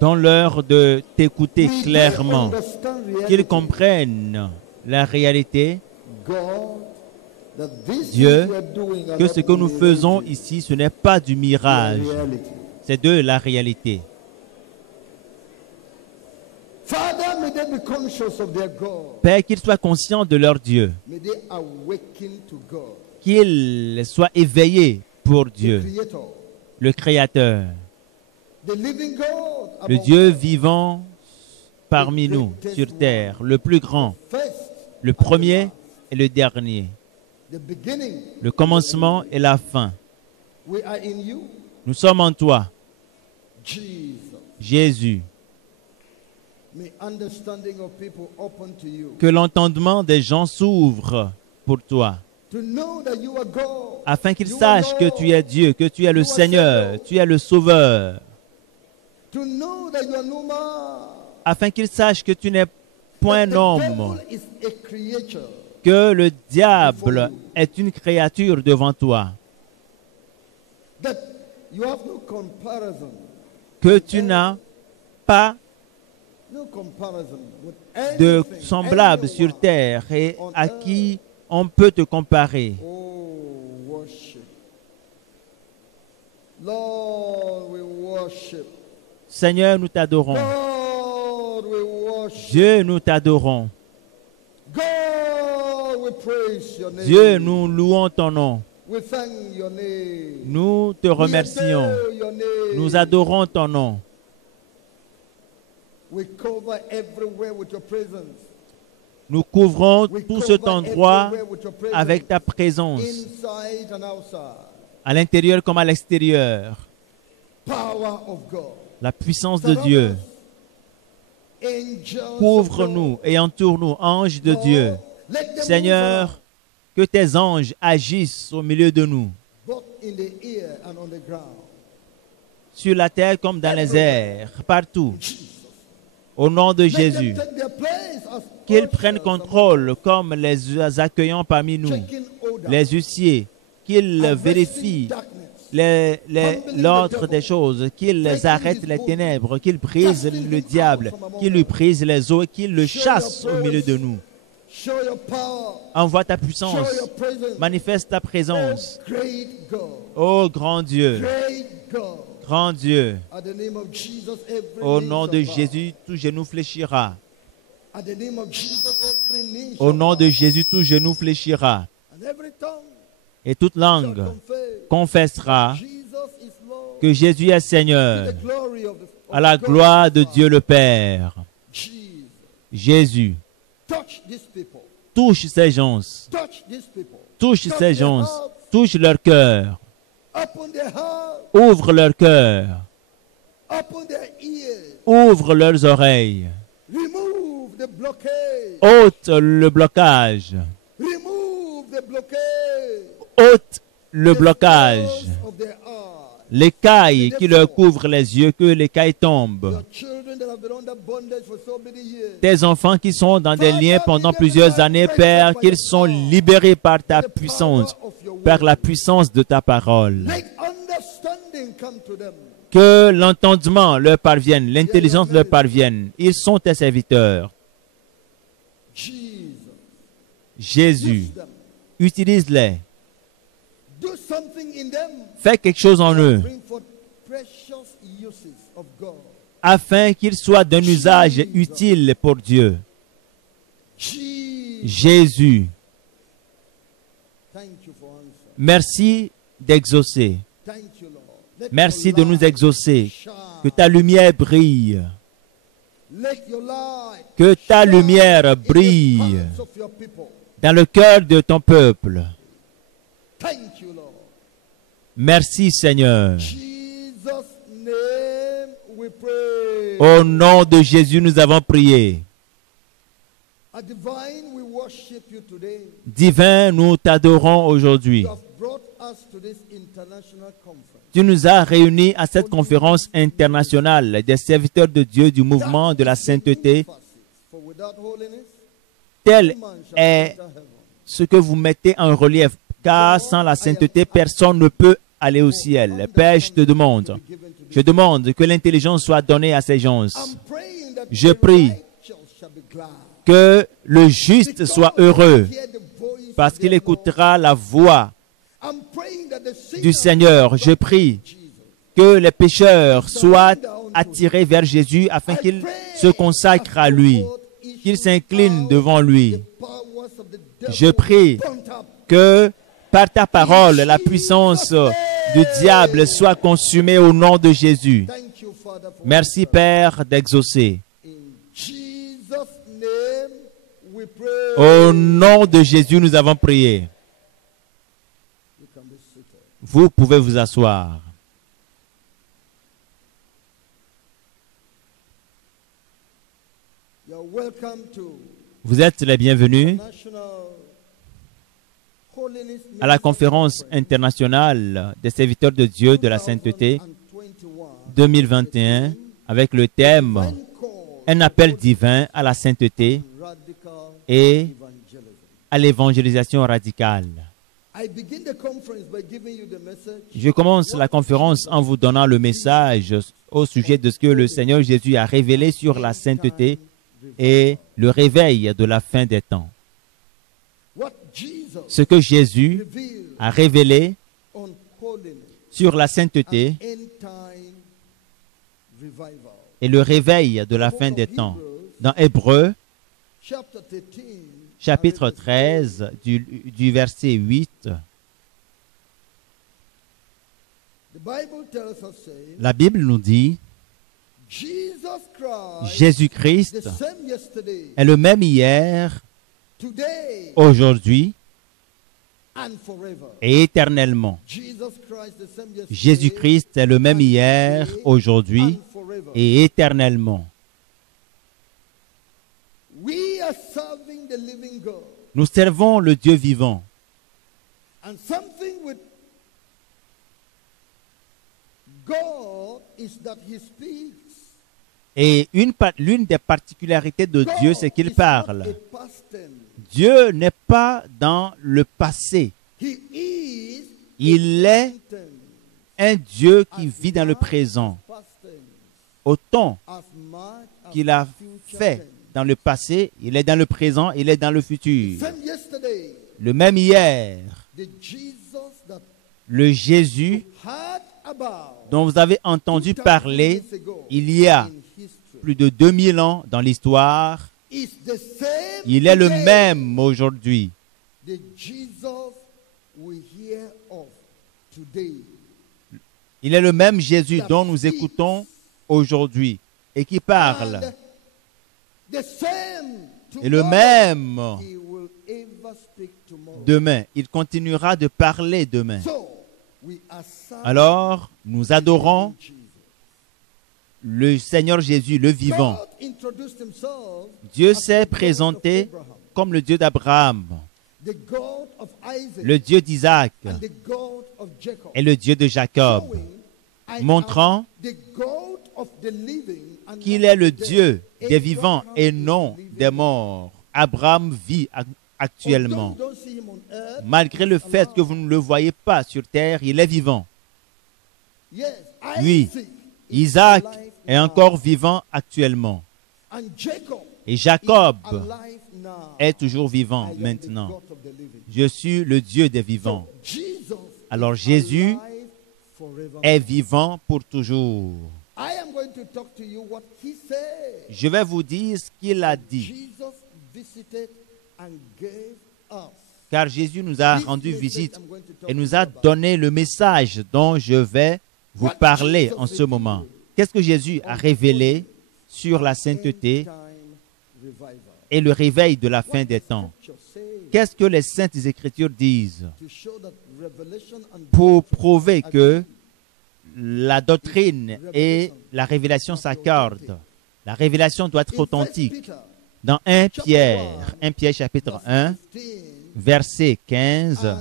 Donne-leur de t'écouter clairement, qu'ils comprennent la réalité, Dieu, que ce que nous faisons ici, ce n'est pas du mirage, c'est de la réalité. Père, qu'ils soient conscients de leur Dieu, qu'ils soient éveillés pour Dieu, le Créateur, le Dieu vivant parmi nous sur terre, le plus grand, le premier et le dernier, le commencement et la fin. Nous sommes en toi, Jésus. Que l'entendement des gens s'ouvre pour toi, afin qu'ils sachent que tu es Dieu, que tu es le Seigneur, tu es le Sauveur, afin qu'ils sachent que tu n'es point homme, que le diable est une créature devant toi, que tu n'as pas de semblable sur terre et à qui on peut te comparer. Seigneur, nous t'adorons. Dieu, nous t'adorons. Dieu, nous louons ton nom. Nous te remercions. Nous adorons ton nom. Nous couvrons tout cet endroit avec ta présence, à l'intérieur comme à l'extérieur. La puissance de Dieu. Couvre-nous et entoure-nous, anges de Dieu. Seigneur, que tes anges agissent au milieu de nous, sur la terre comme dans les airs, partout. Au nom de Jésus, qu'ils prennent contrôle comme les accueillants parmi nous, les huissiers, qu'ils vérifient l'ordre des choses, qu'ils arrêtent les ténèbres, qu'ils brisent le diable, qu'ils lui brisent les os et qu'ils le chassent au milieu de nous. Envoie ta puissance, manifeste ta présence. Ô grand Dieu, grand Dieu, au nom de Jésus, tout genou fléchira. Au nom de Jésus, tout genou fléchira. Et toute langue confessera que Jésus est Seigneur, à la gloire de Dieu le Père. Jésus, touche ces gens, touche ces gens, touche leur cœur, ouvre leur cœur, ouvre leurs oreilles, ôte le blocage, ôte le blocage, l'écaille qui leur couvre les yeux, que l'écaille tombe. Tes enfants qui sont dans des liens pendant plusieurs années, Père, qu'ils sont libérés par ta puissance, par la puissance de ta parole. Que l'entendement leur parvienne, l'intelligence leur parvienne. Ils sont tes serviteurs. Jésus, utilise-les. Fais quelque chose en eux, afin qu'ils soient d'un usage utile pour Dieu. Jésus, merci d'exaucer. Merci de nous exaucer. Que ta lumière brille. Que ta lumière brille dans le cœur de ton peuple. Merci Seigneur. Au nom de Jésus, nous avons prié. Divin, nous t'adorons aujourd'hui. Tu nous as réunis à cette conférence internationale des serviteurs de Dieu du mouvement de la sainteté. Tel est ce que vous mettez en relief, car sans la sainteté, personne ne peut aller au ciel. Père, je demande que l'intelligence soit donnée à ces gens. Je prie que le juste soit heureux parce qu'il écoutera la voix du Seigneur. Je prie que les pécheurs soient attirés vers Jésus afin qu'ils se consacrent à lui, qu'ils s'inclinent devant lui. Je prie que par ta parole, la puissance du diable soit consumée au nom de Jésus. Merci Père d'exaucer. Au nom de Jésus, nous avons prié. Vous pouvez vous asseoir. Vous êtes les bienvenus à la conférence internationale des serviteurs de Dieu de la sainteté 2021 avec le thème « Un appel divin à la sainteté et à l'évangélisation radicale ». Je commence la conférence en vous donnant le message au sujet de ce que le Seigneur Jésus a révélé sur la sainteté et le réveil de la fin des temps. Ce que Jésus a révélé sur la sainteté et le réveil de la fin des temps. Dans Hébreux, chapitre 13, du verset 8, la Bible nous dit, Jésus-Christ est le même hier, aujourd'hui et éternellement. Jésus-Christ est le même hier, aujourd'hui et éternellement. Nous servons le Dieu vivant. Et l'une des particularités de Dieu, c'est qu'il parle. Dieu n'est pas dans le passé. Il est un Dieu qui vit dans le présent. Autant qu'il a fait dans le passé, il est dans le présent, il est dans le futur. Le même hier, le Jésus dont vous avez entendu parler il y a plus de 2000 ans dans l'histoire, il est le même aujourd'hui. Il est le même Jésus dont nous écoutons aujourd'hui et qui parle. Et le même demain. Il continuera de parler demain. Alors, nous adorons le Seigneur Jésus, le vivant. Dieu s'est présenté comme le Dieu d'Abraham, le Dieu d'Isaac et le Dieu de Jacob, montrant qu'il est le Dieu des vivants et non des morts. Abraham vit actuellement. Malgré le fait que vous ne le voyez pas sur terre, il est vivant. Oui, Isaac est encore vivant actuellement. Et Jacob est toujours vivant maintenant. Je suis le Dieu des vivants. Alors Jésus est vivant pour toujours. Je vais vous dire ce qu'il a dit. Car Jésus nous a rendu visite et nous a donné le message dont je vais vous parler en ce moment. Qu'est-ce que Jésus a révélé sur la sainteté et le réveil de la fin des temps? Qu'est-ce que les Saintes Écritures disent pour prouver que la doctrine et la révélation s'accordent? La révélation doit être authentique. Dans 1 Pierre chapitre 1, versets 15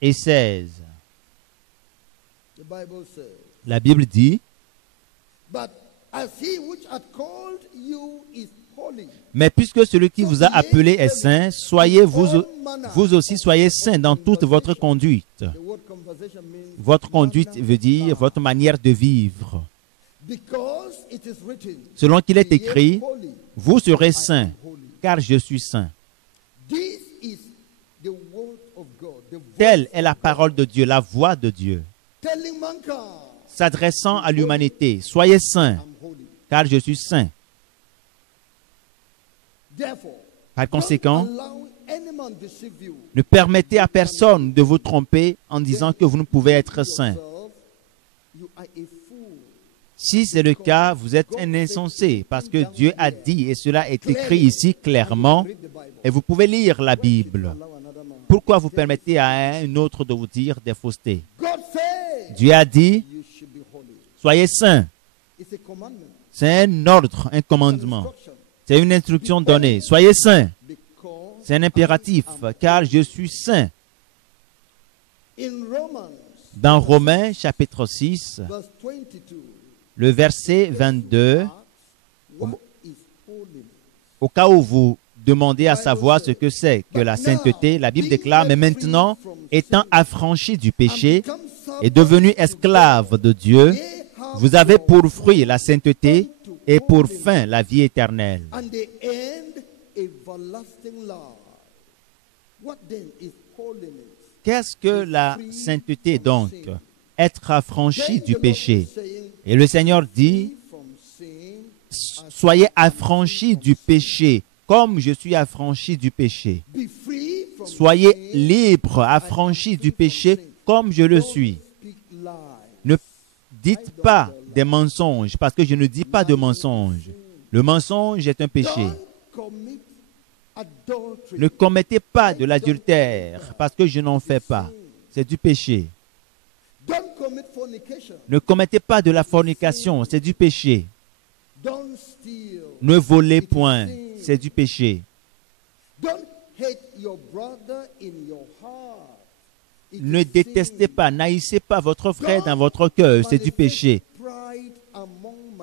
et 16, la Bible dit, mais puisque celui qui vous a appelé est saint, soyez vous aussi soyez saints dans toute votre conduite. Votre conduite veut dire votre manière de vivre. Selon qu'il est écrit, vous serez saints, car je suis saint. Telle est la parole de Dieu, la voix de Dieu, s'adressant à l'humanité. Soyez saints, car je suis saint. Par conséquent, ne permettez à personne de vous tromper en disant que vous ne pouvez être saint. Si c'est le cas, vous êtes un insensé, parce que Dieu a dit, et cela est écrit ici clairement, et vous pouvez lire la Bible. Pourquoi vous permettez à un autre de vous dire des faussetés? Dieu a dit, soyez saints. C'est un ordre, un commandement. C'est une instruction donnée. Soyez saints. C'est un impératif, car je suis saint. Dans Romains chapitre 6, le verset 22, au cas où vous demandez à savoir ce que c'est que la sainteté, la Bible déclare, mais maintenant, étant affranchis du péché et devenus esclaves de Dieu, vous avez pour fruit la sainteté et pour fin la vie éternelle. Qu'est-ce que la sainteté donc? Être affranchi du péché. Et le Seigneur dit, soyez affranchis du péché, comme je suis affranchi du péché. Soyez libres, affranchis du péché, comme je le suis. Ne dites pas des mensonges, parce que je ne dis pas de mensonges. Le mensonge est un péché. Ne commettez pas de l'adultère, parce que je n'en fais pas. C'est du péché. Ne commettez pas de la fornication, c'est du péché. Ne volez point, c'est du péché. Ne détestez pas, n'haïssez pas votre frère dans votre cœur, c'est du péché.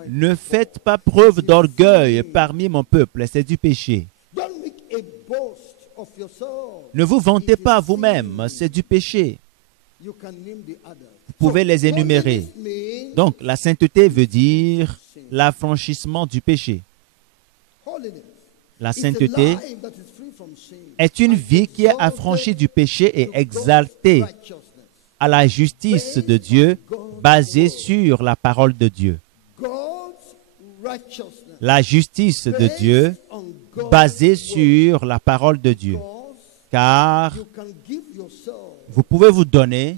Ne faites pas preuve d'orgueil parmi mon peuple, c'est du péché. Ne vous vantez pas vous-même, c'est du péché. Vous pouvez les énumérer. Donc, la sainteté veut dire l'affranchissement du péché. La sainteté est une vie qui est affranchie du péché et exaltée à la justice de Dieu, basée sur la parole de Dieu. La justice de Dieu, basée sur la parole de Dieu. Car vous pouvez vous donner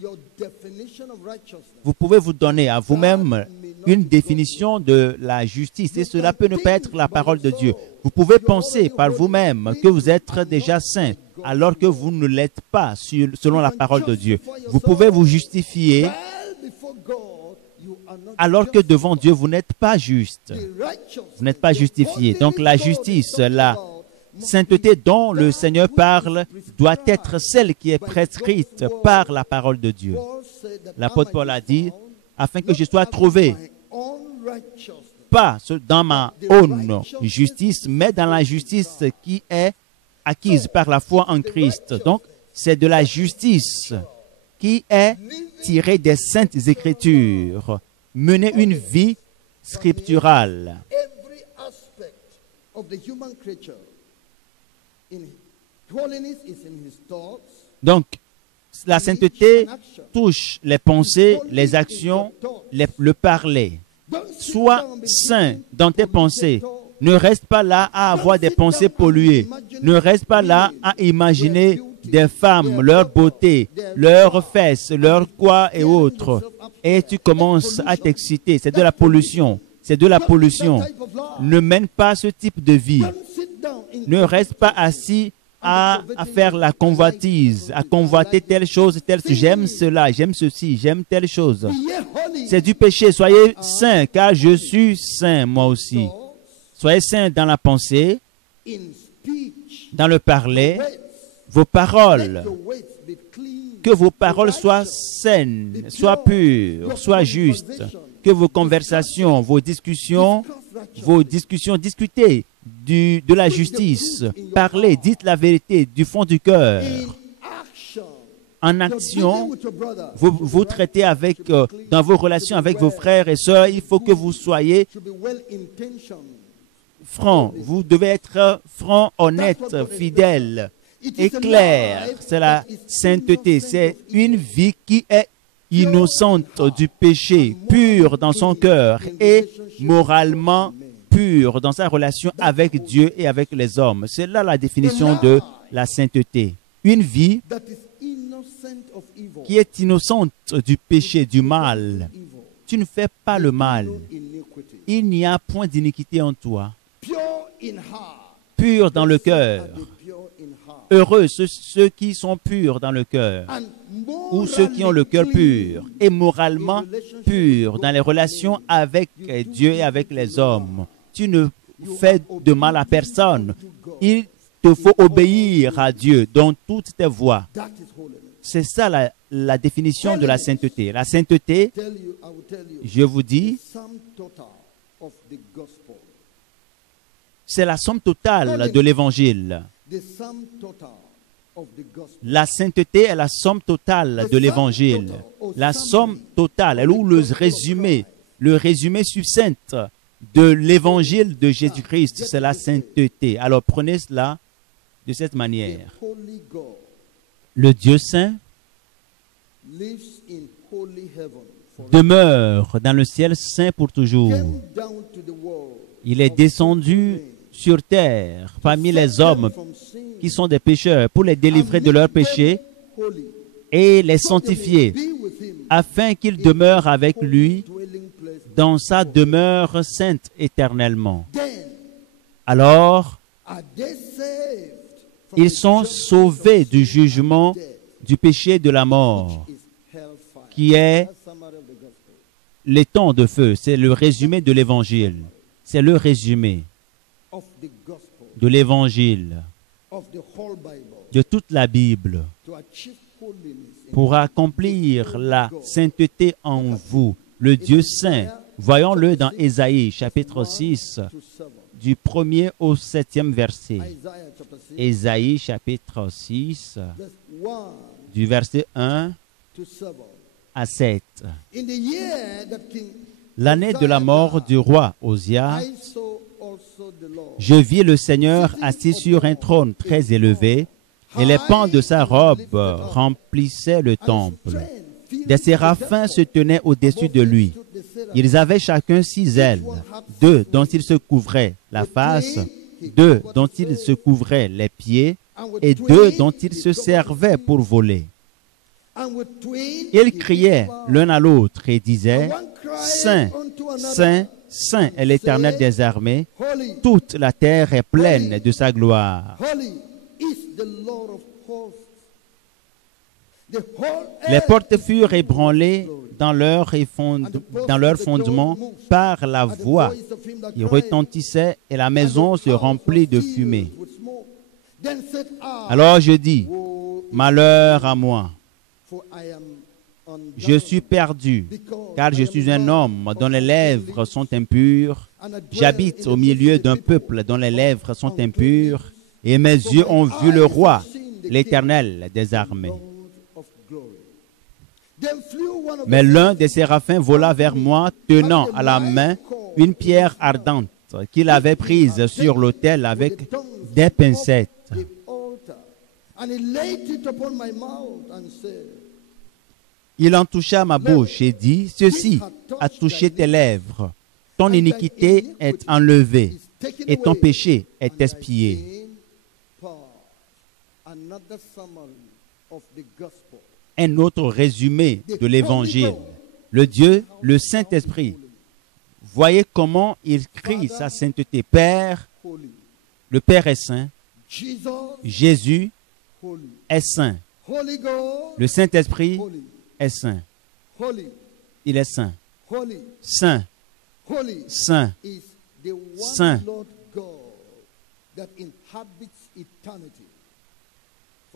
à vous-même une définition de la justice et cela peut ne pas être la parole de Dieu. Vous pouvez penser par vous-même que vous êtes déjà saint alors que vous ne l'êtes pas selon la parole de Dieu. Vous pouvez vous justifier alors que devant Dieu, vous n'êtes pas juste. Vous n'êtes pas justifié. Donc la justice, la sainteté dont le Seigneur parle doit être celle qui est prescrite par la parole de Dieu. L'apôtre Paul a dit, afin que je sois trouvé, pas dans ma own justice, mais dans la justice qui est acquise par la foi en Christ. Donc, c'est de la justice qui est tirée des saintes Écritures. Mener une vie scripturale. Donc, la sainteté touche les pensées, les actions, le parler. Sois saint dans tes pensées. Ne reste pas là à avoir des pensées polluées. Ne reste pas là à imaginer des femmes, leur beauté, leurs fesses, leurs quoi et autres. Et tu commences à t'exciter. C'est de la pollution. C'est de la pollution. Ne mène pas ce type de vie. Ne reste pas assis à faire la convoitise, à convoiter telle chose, telle chose. J'aime cela, j'aime ceci, j'aime telle chose. C'est du péché. Soyez saints, car je suis saint moi aussi. Soyez saints dans la pensée, dans le parler, vos paroles. Que vos paroles soient saines, soient pures, soient justes. Que vos conversations, vos discussions, discutez de la justice. Parlez, dites la vérité du fond du cœur. En action, vous traitez avec, dans vos relations avec vos frères et sœurs, il faut que vous soyez franc. Vous devez être franc, honnête, fidèle et clair. C'est la sainteté. C'est une vie qui est innocente du péché, pure dans son cœur et moralement pure dans sa relation avec Dieu et avec les hommes. C'est là la définition de la sainteté. Une vie qui est innocente du péché, du mal. Tu ne fais pas le mal. Il n'y a point d'iniquité en toi. Pur dans le cœur. Heureux ceux qui sont purs dans le cœur, ou ceux qui ont le cœur pur, et moralement purs dans les relations avec Dieu et avec les hommes. Tu ne fais de mal à personne. Il te faut obéir à Dieu dans toutes tes voies. C'est ça la définition de la sainteté. La sainteté, je vous dis, c'est la somme totale de l'Évangile. La sainteté est la somme totale de l'Évangile. La somme totale, ou le résumé succinct de l'Évangile de Jésus-Christ, c'est la sainteté. Alors prenez cela de cette manière. Le Dieu saint demeure dans le ciel saint pour toujours. Il est descendu sur terre parmi les hommes qui sont des pécheurs pour les délivrer de leurs péchés et les sanctifier afin qu'ils demeurent avec lui dans sa demeure sainte éternellement. Alors, ils sont sauvés du jugement, du péché, de la mort, qui est l'étang de feu. C'est le résumé de l'Évangile. C'est le résumé de l'Évangile, de toute la Bible, pour accomplir la sainteté en vous, le Dieu saint. Voyons-le dans Ésaïe, chapitre 6, du 1er au 7e verset. Ésaïe, chapitre 6, du verset 1 à 7. L'année de la mort du roi Osia, je vis le Seigneur assis sur un trône très élevé, et les pans de sa robe remplissaient le temple. Des séraphins se tenaient au-dessus de lui. Ils avaient chacun 6 ailes, 2 dont ils se couvraient la face, 2 dont ils se couvraient les pieds, et 2 dont ils se servaient pour voler. Ils criaient l'un à l'autre et disaient, « Saint, Saint, Saint est l'Éternel des armées, toute la terre est pleine de sa gloire. » Les portes furent ébranlées dans leur fondement par la voix qui retentissait et la maison se remplit de fumée. Alors je dis, malheur à moi, je suis perdu, car je suis un homme dont les lèvres sont impures. J'habite au milieu d'un peuple dont les lèvres sont impures, et mes yeux ont vu le roi, l'Éternel des armées. Mais l'un des séraphins vola vers moi, tenant à la main une pierre ardente qu'il avait prise sur l'autel avec des pincettes. Il en toucha ma bouche et dit, « Ceci a touché tes lèvres. Ton iniquité est enlevée et ton péché est expié. » Un autre résumé de l'Évangile. Le Dieu, le Saint-Esprit. Voyez comment il crie sa sainteté. Père, le Père est saint. Jésus est saint. Le Saint-Esprit est saint. Il est saint. Saint. Saint. Saint.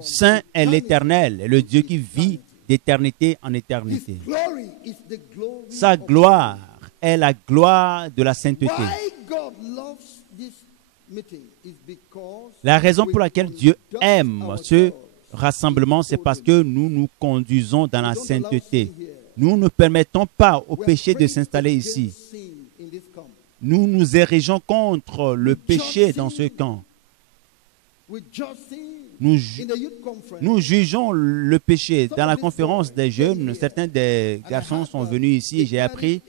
Saint est l'Éternel, le Dieu qui vit d'éternité en éternité. Sa gloire est la gloire de la sainteté. La raison pour laquelle Dieu aime ce rassemblement, c'est parce que nous nous conduisons dans la sainteté. Nous ne permettons pas au péché de s'installer ici. Nous nous érigeons contre le péché dans ce camp. Nous jugeons le péché. Dans la conférence des jeunes, certains des garçons sont venus ici et j'ai appris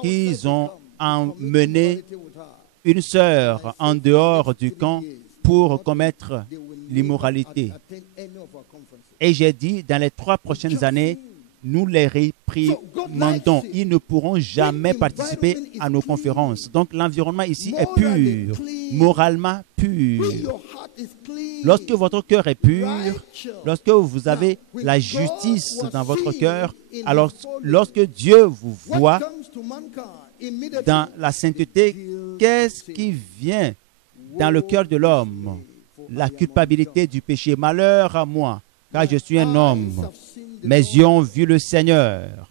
qu'ils ont emmené une sœur en dehors du camp pour commettre l'immoralité. Et j'ai dit, dans les 3 prochaines années, nous les réprimandons. Ils ne pourront jamais participer à nos conférences. Donc l'environnement ici est pur, moralement pur. Lorsque votre cœur est pur, lorsque vous avez la justice dans votre cœur, alors lorsque Dieu vous voit dans la sainteté, qu'est-ce qui vient dans le cœur de l'homme? La culpabilité du péché. Malheur à moi, car je suis un homme. Mes yeux ont vu le Seigneur,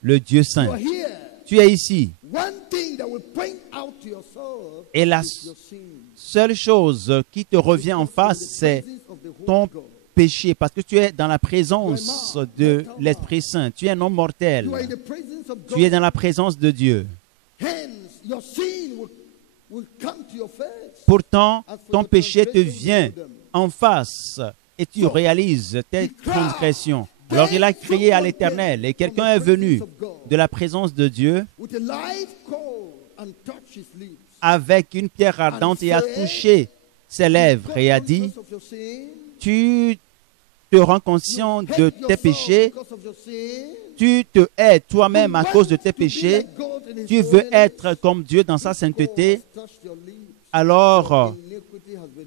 le Dieu saint. Tu es ici. Et la seule chose qui te revient en face, c'est ton péché, parce que tu es dans la présence de l'Esprit Saint. Tu es un homme mortel. Tu es dans la présence de Dieu. Pourtant, ton péché te vient en face et tu réalises tes transgressions. Alors il a crié à l'Éternel et quelqu'un est venu de la présence de Dieu avec une pierre ardente et a touché ses lèvres et a dit, tu te rends conscient de tes péchés, tu te hais toi-même à cause de tes péchés, tu veux être comme Dieu dans sa sainteté, alors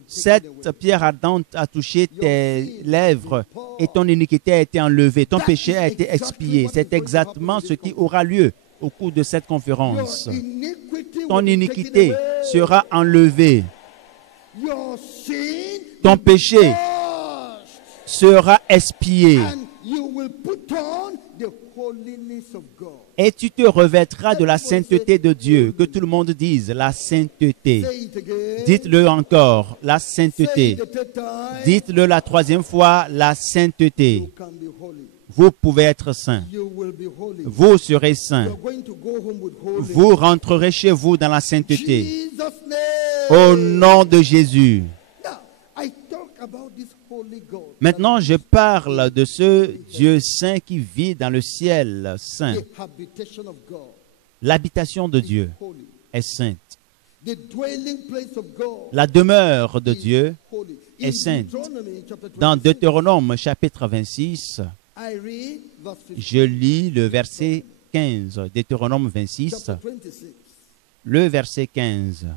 cette pierre ardente a touché tes lèvres et ton iniquité a été enlevée, ton péché a été expié. C'est exactement ce qui aura lieu au cours de cette conférence. Ton iniquité sera enlevée. Ton péché sera expié. Et tu te revêtras de la sainteté de Dieu. Que tout le monde dise la sainteté. Dites-le encore, la sainteté. Dites-le la 3e fois, la sainteté. Vous pouvez être saint. Vous serez saint. Vous rentrerez chez vous dans la sainteté. Au nom de Jésus. Maintenant, je parle de ce Dieu saint qui vit dans le ciel saint. L'habitation de Dieu est sainte. La demeure de Dieu est sainte. Dans Deutéronome chapitre 26, je lis le verset 15. Deutéronome 26, le verset 15.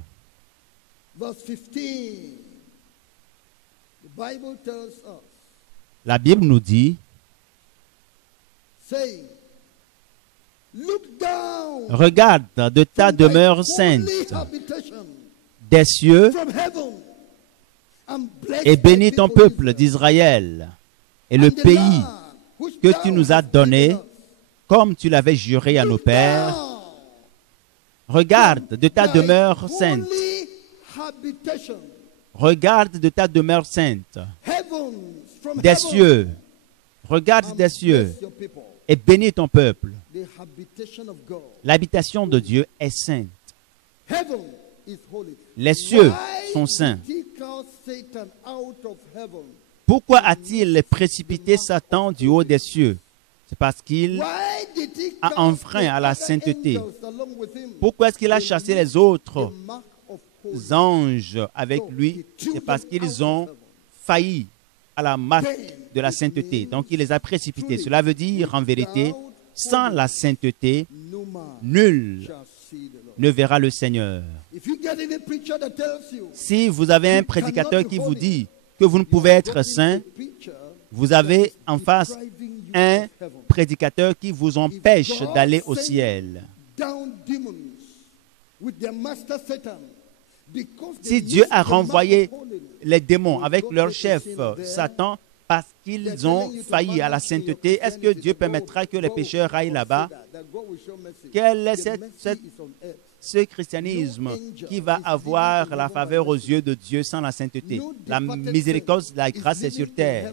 La Bible nous dit, regarde de ta demeure sainte des cieux et bénis ton peuple d'Israël et le pays que tu nous as donné comme tu l'avais juré à nos pères. Regarde de ta demeure sainte. Regarde de ta demeure sainte, des cieux, regarde des cieux et bénis ton peuple. L'habitation de Dieu est sainte. Les cieux sont saints. Pourquoi a-t-il précipité Satan du haut des cieux? C'est parce qu'il a enfreint à la sainteté. Pourquoi est-ce qu'il a chassé les autres anges avec lui? C'est parce qu'ils ont failli à la marque de la sainteté. Donc il les a précipités. Cela veut dire en vérité, sans la sainteté, nul ne verra le Seigneur. Si vous avez un prédicateur qui vous dit que vous ne pouvez être saint, vous avez en face un prédicateur qui vous empêche d'aller au ciel. Si Dieu a renvoyé les démons avec leur chef Satan parce qu'ils ont failli à la sainteté, est-ce que Dieu permettra que les pécheurs aillent là-bas? Quelle est ce christianisme qui va avoir la faveur aux yeux de Dieu sans la sainteté. La miséricorde, la grâce est sur terre.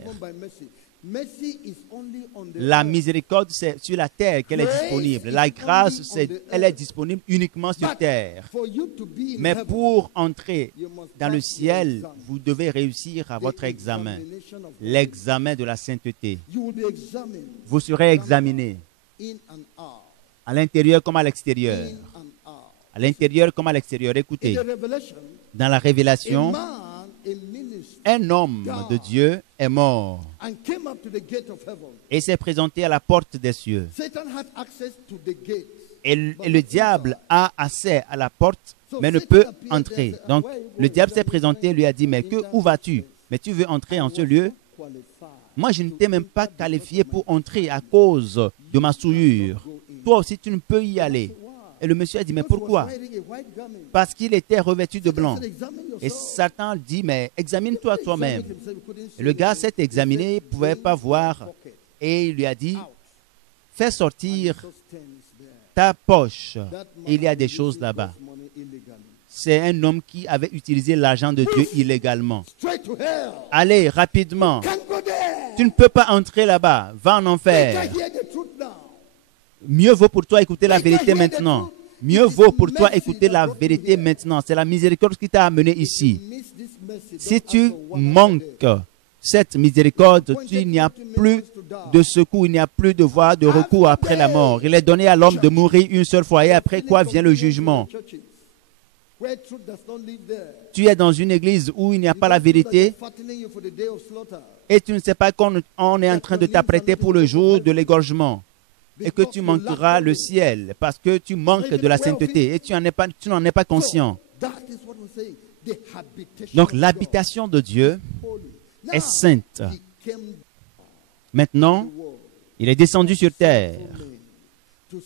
La miséricorde, c'est sur la terre qu'elle est disponible. La grâce, elle est disponible uniquement sur terre. Mais pour entrer dans le ciel, vous devez réussir à votre examen, l'examen de la sainteté. Vous serez examiné à l'intérieur comme à l'extérieur. À l'intérieur comme à l'extérieur. Écoutez, dans la Révélation, un homme de Dieu est mort et s'est présenté à la porte des cieux. Et le diable a accès à la porte, mais ne peut entrer. Donc, le diable s'est présenté et lui a dit, mais où vas-tu? Mais tu veux entrer en ce lieu? Moi, je ne t'ai même pas qualifié pour entrer à cause de ma souillure. Toi aussi, tu ne peux y aller. Et le monsieur a dit, mais pourquoi? Parce qu'il était revêtu de blanc. Et Satan dit, mais examine-toi toi-même. Et le gars s'est examiné, il ne pouvait pas voir. Et il lui a dit, fais sortir ta poche. Et il y a des choses là-bas. C'est un homme qui avait utilisé l'argent de Dieu illégalement. Allez, rapidement. Tu ne peux pas entrer là-bas. Va en enfer. Mieux vaut pour toi écouter la vérité maintenant. Mieux vaut pour toi écouter la vérité maintenant. C'est la miséricorde qui t'a amené ici. Si tu manques cette miséricorde, il n'y a plus de secours, il n'y a plus de voie de recours après la mort. Il est donné à l'homme de mourir une seule fois et après quoi vient le jugement. Tu es dans une église où il n'y a pas la vérité et tu ne sais pas qu'on est en train de t'apprêter pour le jour de l'égorgement. Et que tu manqueras le ciel parce que tu manques de la sainteté et tu n'en es pas conscient. Donc l'habitation de Dieu est sainte. Maintenant, il est descendu sur terre,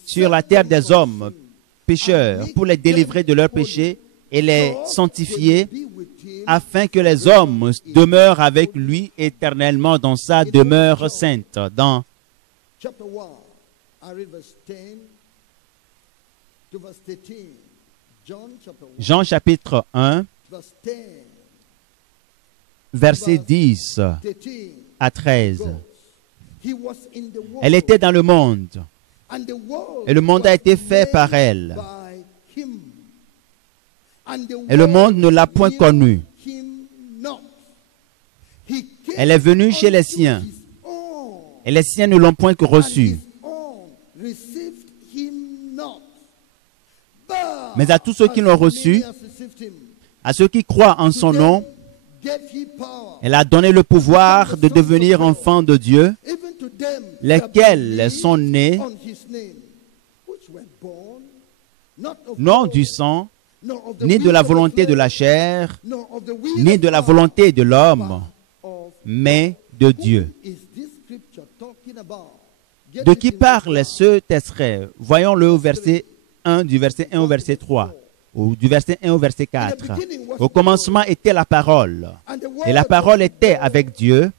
sur la terre des hommes pécheurs, pour les délivrer de leurs péchés et les sanctifier, afin que les hommes demeurent avec lui éternellement dans sa demeure sainte. Dans Jean chapitre 1, verset 10 à 13. Elle était dans le monde, et le monde a été fait par elle. Et le monde ne l'a point connue. Elle est venue chez les siens, et les siens ne l'ont point que reçue. Mais à tous ceux qui l'ont reçu, à ceux qui croient en son nom, elle a donné le pouvoir de devenir enfants de Dieu, lesquels sont nés non du sang, ni de la volonté de la chair, ni de la volonté de l'homme, mais de Dieu. De qui parle ce extrait? Voyons-le au verset 1, du verset 1 au verset 3, ou du verset 1 au verset 4. Au commencement était la parole, et la parole était avec Dieu,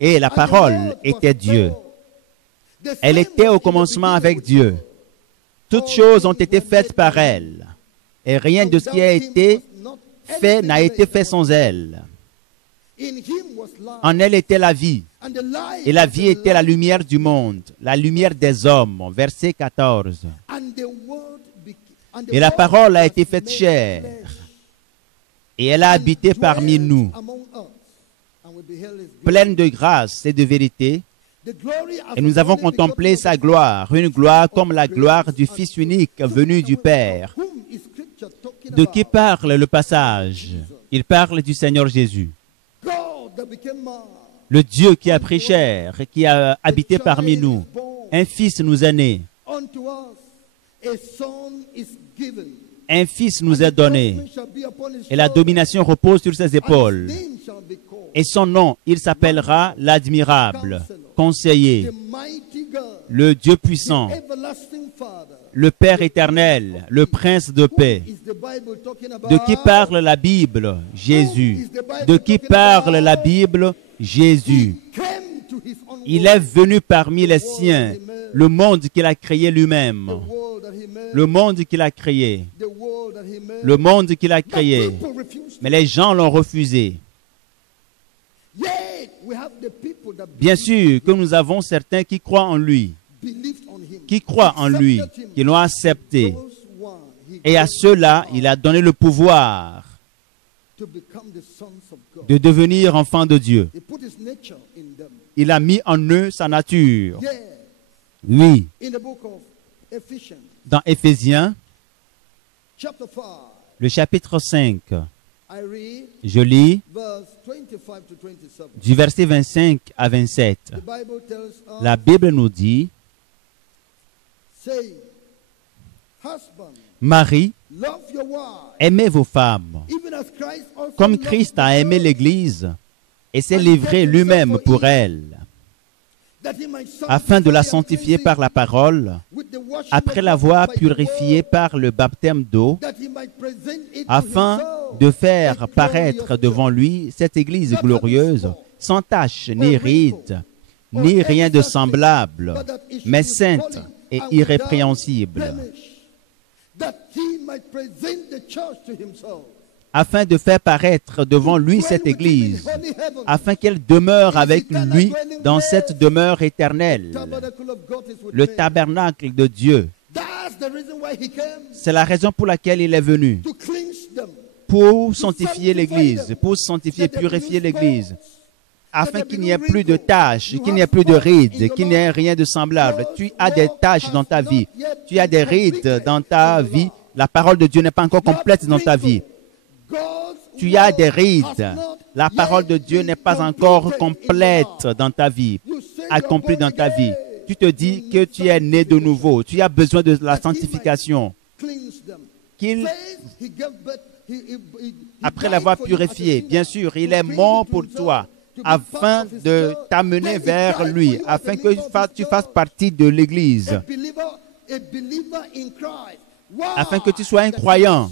et la parole était Dieu. Elle était au commencement avec Dieu. Toutes choses ont été faites par elle, et rien de ce qui a été fait n'a été fait sans elle. En elle était la vie, et la vie était la lumière du monde, la lumière des hommes. Verset 14. Et la parole a été faite chair, et elle a habité parmi nous, pleine de grâce et de vérité, et nous avons contemplé sa gloire, une gloire comme la gloire du Fils unique venu du Père. De qui parle le passage? Il parle du Seigneur Jésus. Le Dieu qui a pris chair et qui a habité parmi nous. Un fils nous est né. Un fils nous est donné. Et la domination repose sur ses épaules. Et son nom, il s'appellera l'admirable, conseiller, le Dieu puissant, le Père éternel, le Prince de paix. De qui parle la Bible? Jésus. De qui parle la Bible? Jésus. Il est venu parmi les siens, le monde qu'il a créé lui-même. le monde qu'il a créé, le monde qu'il a créé, mais les gens l'ont refusé. Bien sûr que nous avons certains qui croient en lui, qui l'ont accepté. Et à ceux-là, il a donné le pouvoir de devenir enfants de Dieu. Il a mis en eux sa nature. Oui. Dans Éphésiens, le chapitre 5, je lis du verset 25 à 27. La Bible nous dit, Marie, aimez vos femmes, comme Christ a aimé l'Église et s'est livré lui-même pour elle, afin de la sanctifier par la parole, après l'avoir purifiée par le baptême d'eau, afin de faire paraître devant lui cette Église glorieuse, sans tache ni ride, ni rien de semblable, mais sainte et irrépréhensible, afin de faire paraître devant lui cette Église, afin qu'elle demeure avec lui dans cette demeure éternelle, le tabernacle de Dieu. C'est la raison pour laquelle il est venu, pour sanctifier l'Église, pour sanctifier, purifier l'Église, afin qu'il n'y ait plus de taches, qu'il n'y ait plus de rides, qu'il n'y ait rien de semblable. Tu as des taches dans ta vie, tu as des rides dans ta vie, la parole de Dieu n'est pas encore complète dans ta vie. Tu as des rides, la parole de Dieu n'est pas encore complète dans ta vie, accomplie dans ta vie. Tu te dis que tu es né de nouveau, tu as besoin de la sanctification. Après l'avoir purifié, bien sûr, il est mort pour toi, afin de t'amener vers lui, afin que tu fasses partie de l'Église, afin que tu sois un croyant,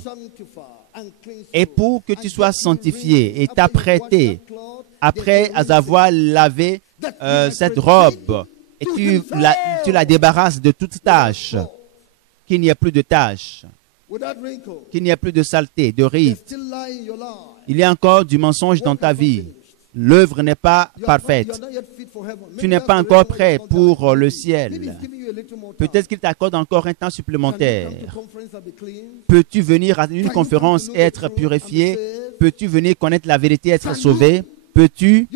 et pour que tu sois sanctifié et t'apprêter, après avoir lavé cette robe, et tu la débarrasses de toute tâche, qu'il n'y ait plus de tâche, qu'il n'y ait plus de saleté, de rides. Il y a encore du mensonge dans ta vie. L'œuvre n'est pas parfaite. Tu n'es pas encore prêt pour le ciel. Peut-être qu'il t'accorde encore un temps supplémentaire. Peux-tu venir à une conférence et être purifié? Peux-tu venir connaître la vérité et être sauvé? Peux-tu?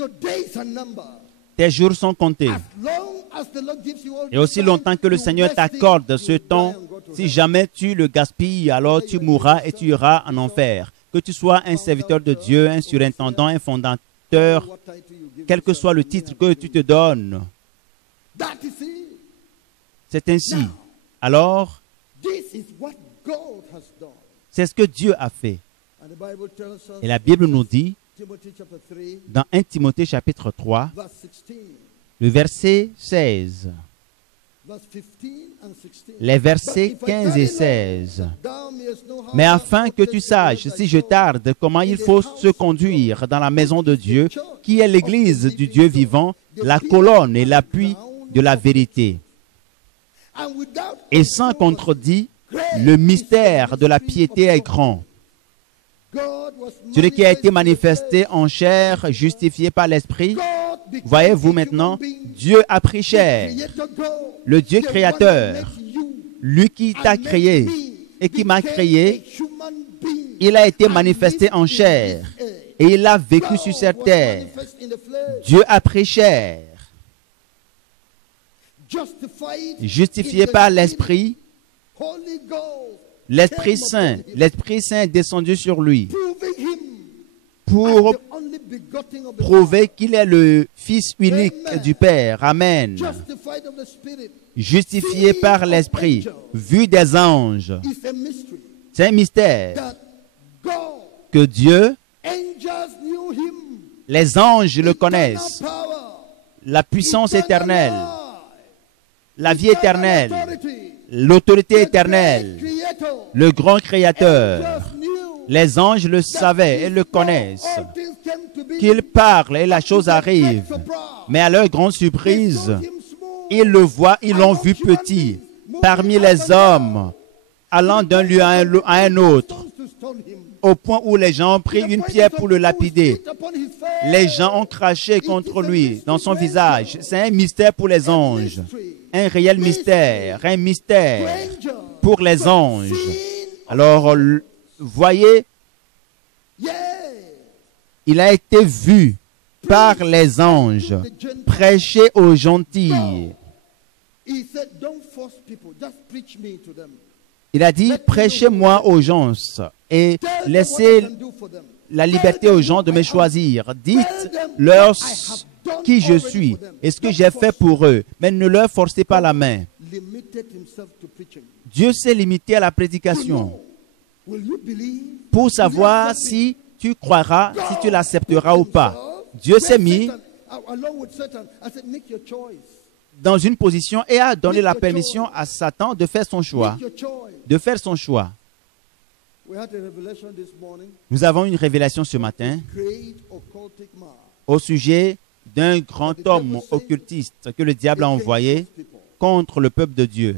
Tes jours sont comptés. Et aussi longtemps que le Seigneur t'accorde ce temps, si jamais tu le gaspilles, alors tu mourras et tu iras en enfer. Que tu sois un serviteur de Dieu, un surintendant, un fondateur, quel que soit le titre que tu te donnes, c'est ainsi. Alors, c'est ce que Dieu a fait. Et la Bible nous dit, dans 1 Timothée chapitre 3, le verset 16, les versets 15 et 16. Mais afin que tu saches, si je tarde, comment il faut se conduire dans la maison de Dieu, qui est l'église du Dieu vivant, la colonne et l'appui de la vérité. Et sans contredit, le mystère de la piété est grand. Celui qui a été manifesté en chair, justifié par l'Esprit, voyez-vous maintenant, Dieu a pris chair. Le Dieu créateur, lui qui t'a créé et qui m'a créé, il a été manifesté en chair et il a vécu sur cette terre. Dieu a pris chair. Justifié par l'Esprit, l'Esprit Saint est descendu sur lui pour prouver qu'il est le Fils unique du Père. Amen. Justifié par l'Esprit, vu des anges. C'est un mystère que Dieu, les anges le connaissent. La puissance éternelle, la vie éternelle, l'autorité éternelle, le grand Créateur. Les anges le savaient et le connaissent, qu'il parle et la chose arrive. Mais à leur grande surprise, ils le voient, ils l'ont vu petit. parmi les hommes, allant d'un lieu à un autre, au point où les gens ont pris une pierre pour le lapider. Les gens ont craché contre lui dans son visage. C'est un mystère pour les anges. Un réel mystère. Un mystère pour les anges. Alors, voyez, il a été vu par les anges prêcher aux gentils. Il a dit, prêchez-moi aux gens et laissez la liberté aux gens de me choisir. Dites-leur qui je suis et ce que j'ai fait pour eux, mais ne leur forcez pas la main. Dieu s'est limité à la prédication pour savoir si tu croiras, si tu l'accepteras ou pas. Dieu s'est mis dans une position et a donné la permission à Satan de faire son choix. De faire son choix. Nous avons une révélation ce matin au sujet d'un grand homme occultiste que le diable a envoyé contre le peuple de Dieu.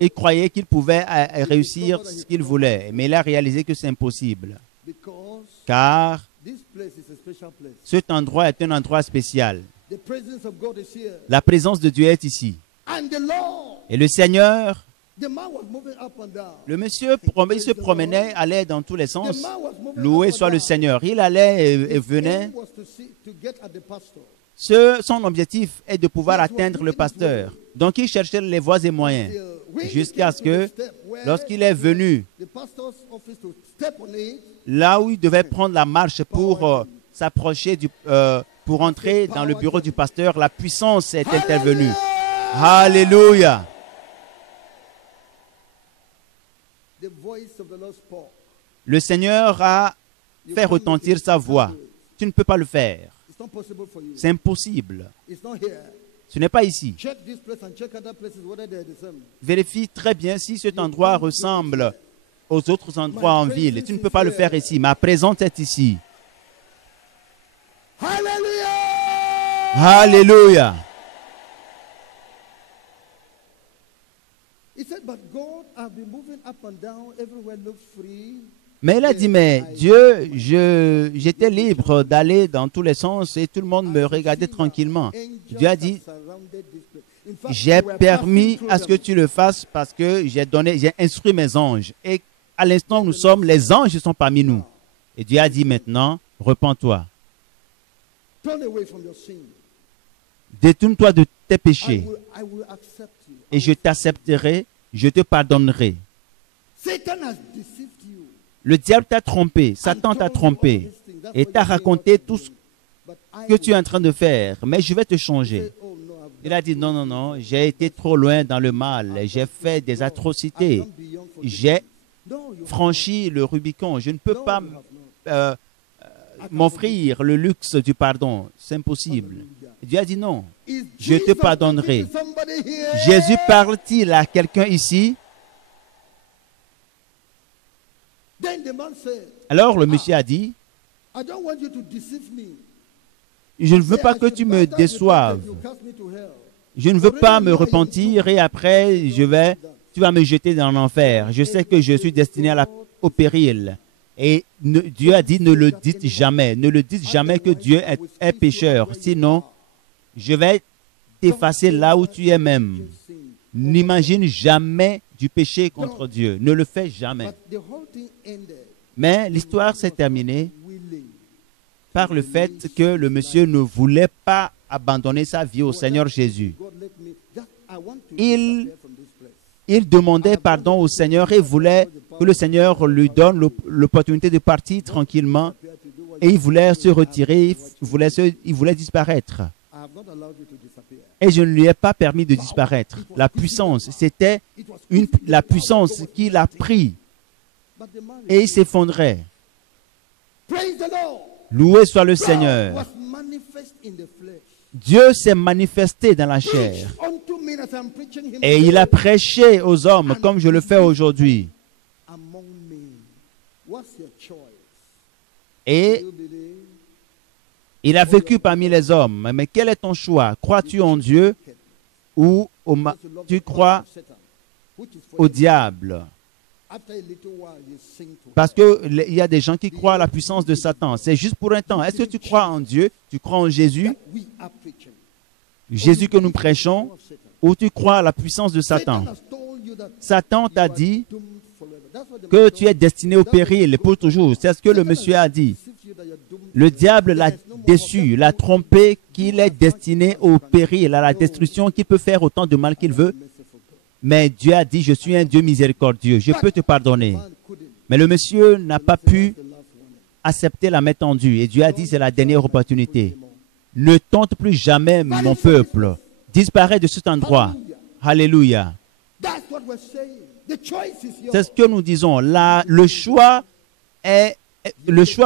Il croyait qu'il pouvait réussir ce qu'il voulait, mais il a réalisé que c'est impossible. Car cet endroit est un endroit spécial. La présence de Dieu est ici. Et le Seigneur, le monsieur il se promenait, allait dans tous les sens. Loué soit le Seigneur. Il allait et venait. Son objectif est de pouvoir atteindre le pasteur. Donc il cherchait les voies et moyens. Jusqu'à ce que, lorsqu'il est venu, là où il devait prendre la marche pour s'approcher, pour entrer dans le bureau du pasteur, la puissance est intervenue. Alléluia. Le Seigneur a fait retentir sa voix. Tu ne peux pas le faire. C'est impossible. Ce n'est pas ici. Vérifie très bien si cet endroit ressemble aux autres endroits en ville. Tu ne peux pas le faire ici. Ma présence est ici. Alléluia. Mais il a dit, mais Dieu, j'étais libre d'aller dans tous les sens et tout le monde me regardait tranquillement. Dieu a dit, j'ai permis à ce que tu le fasses parce que j'ai instruit mes anges. Et à l'instant où nous sommes, les anges sont parmi nous. Et Dieu a dit maintenant, repens-toi. Détourne-toi de tes péchés et je t'accepterai, je te pardonnerai. Le diable t'a trompé, Satan t'a trompé et t'a raconté tout ce que tu es en train de faire, mais je vais te changer. Il a dit non, non, non, j'ai été trop loin dans le mal, j'ai fait des atrocités, j'ai franchi le Rubicon, je ne peux pas m'offrir le luxe du pardon, c'est impossible. Dieu a dit non, je te pardonnerai. Jésus parle-t-il à quelqu'un ici? Alors le monsieur a dit, je ne veux pas que tu me déçoives. Je ne veux pas me repentir et après tu vas me jeter dans l'enfer. Je sais que je suis destiné au péril. Et Dieu a dit, ne le dites jamais. Ne le dites jamais que Dieu est pécheur. Sinon, je vais t'effacer là où tu es même. N'imagine jamais du péché contre Dieu. Ne le fais jamais. Mais l'histoire s'est terminée par le fait que le monsieur ne voulait pas abandonner sa vie au Seigneur Jésus. Il demandait pardon au Seigneur et voulait que le Seigneur lui donne l'opportunité de partir tranquillement. Et il voulait se retirer, il voulait disparaître. Et je ne lui ai pas permis de disparaître. La puissance, c'était la puissance qu'il a pris. Et il s'effondrait. Loué soit le Seigneur. Dieu s'est manifesté dans la chair. Et il a prêché aux hommes comme je le fais aujourd'hui. Et il a vécu parmi les hommes. Mais quel est ton choix? Crois-tu en Dieu ou tu crois au diable. Parce qu'il y a des gens qui croient à la puissance de Satan. C'est juste pour un temps. Est-ce que tu crois en Dieu? Tu crois en Jésus? Jésus que nous prêchons? Ou tu crois à la puissance de Satan? Satan t'a dit que tu es destiné au péril pour toujours. C'est ce que le monsieur a dit. Le diable l'a déçu, l'a trompé qu'il est destiné au péril, à la destruction, qu'il peut faire autant de mal qu'il veut. Mais Dieu a dit, je suis un Dieu miséricordieux, je peux te pardonner. Mais le monsieur n'a pas pu accepter la main tendue. Et Dieu a dit, c'est la dernière opportunité. Ne tente plus jamais mon peuple. Disparaît de cet endroit. Alléluia. C'est ce que nous disons. Le choix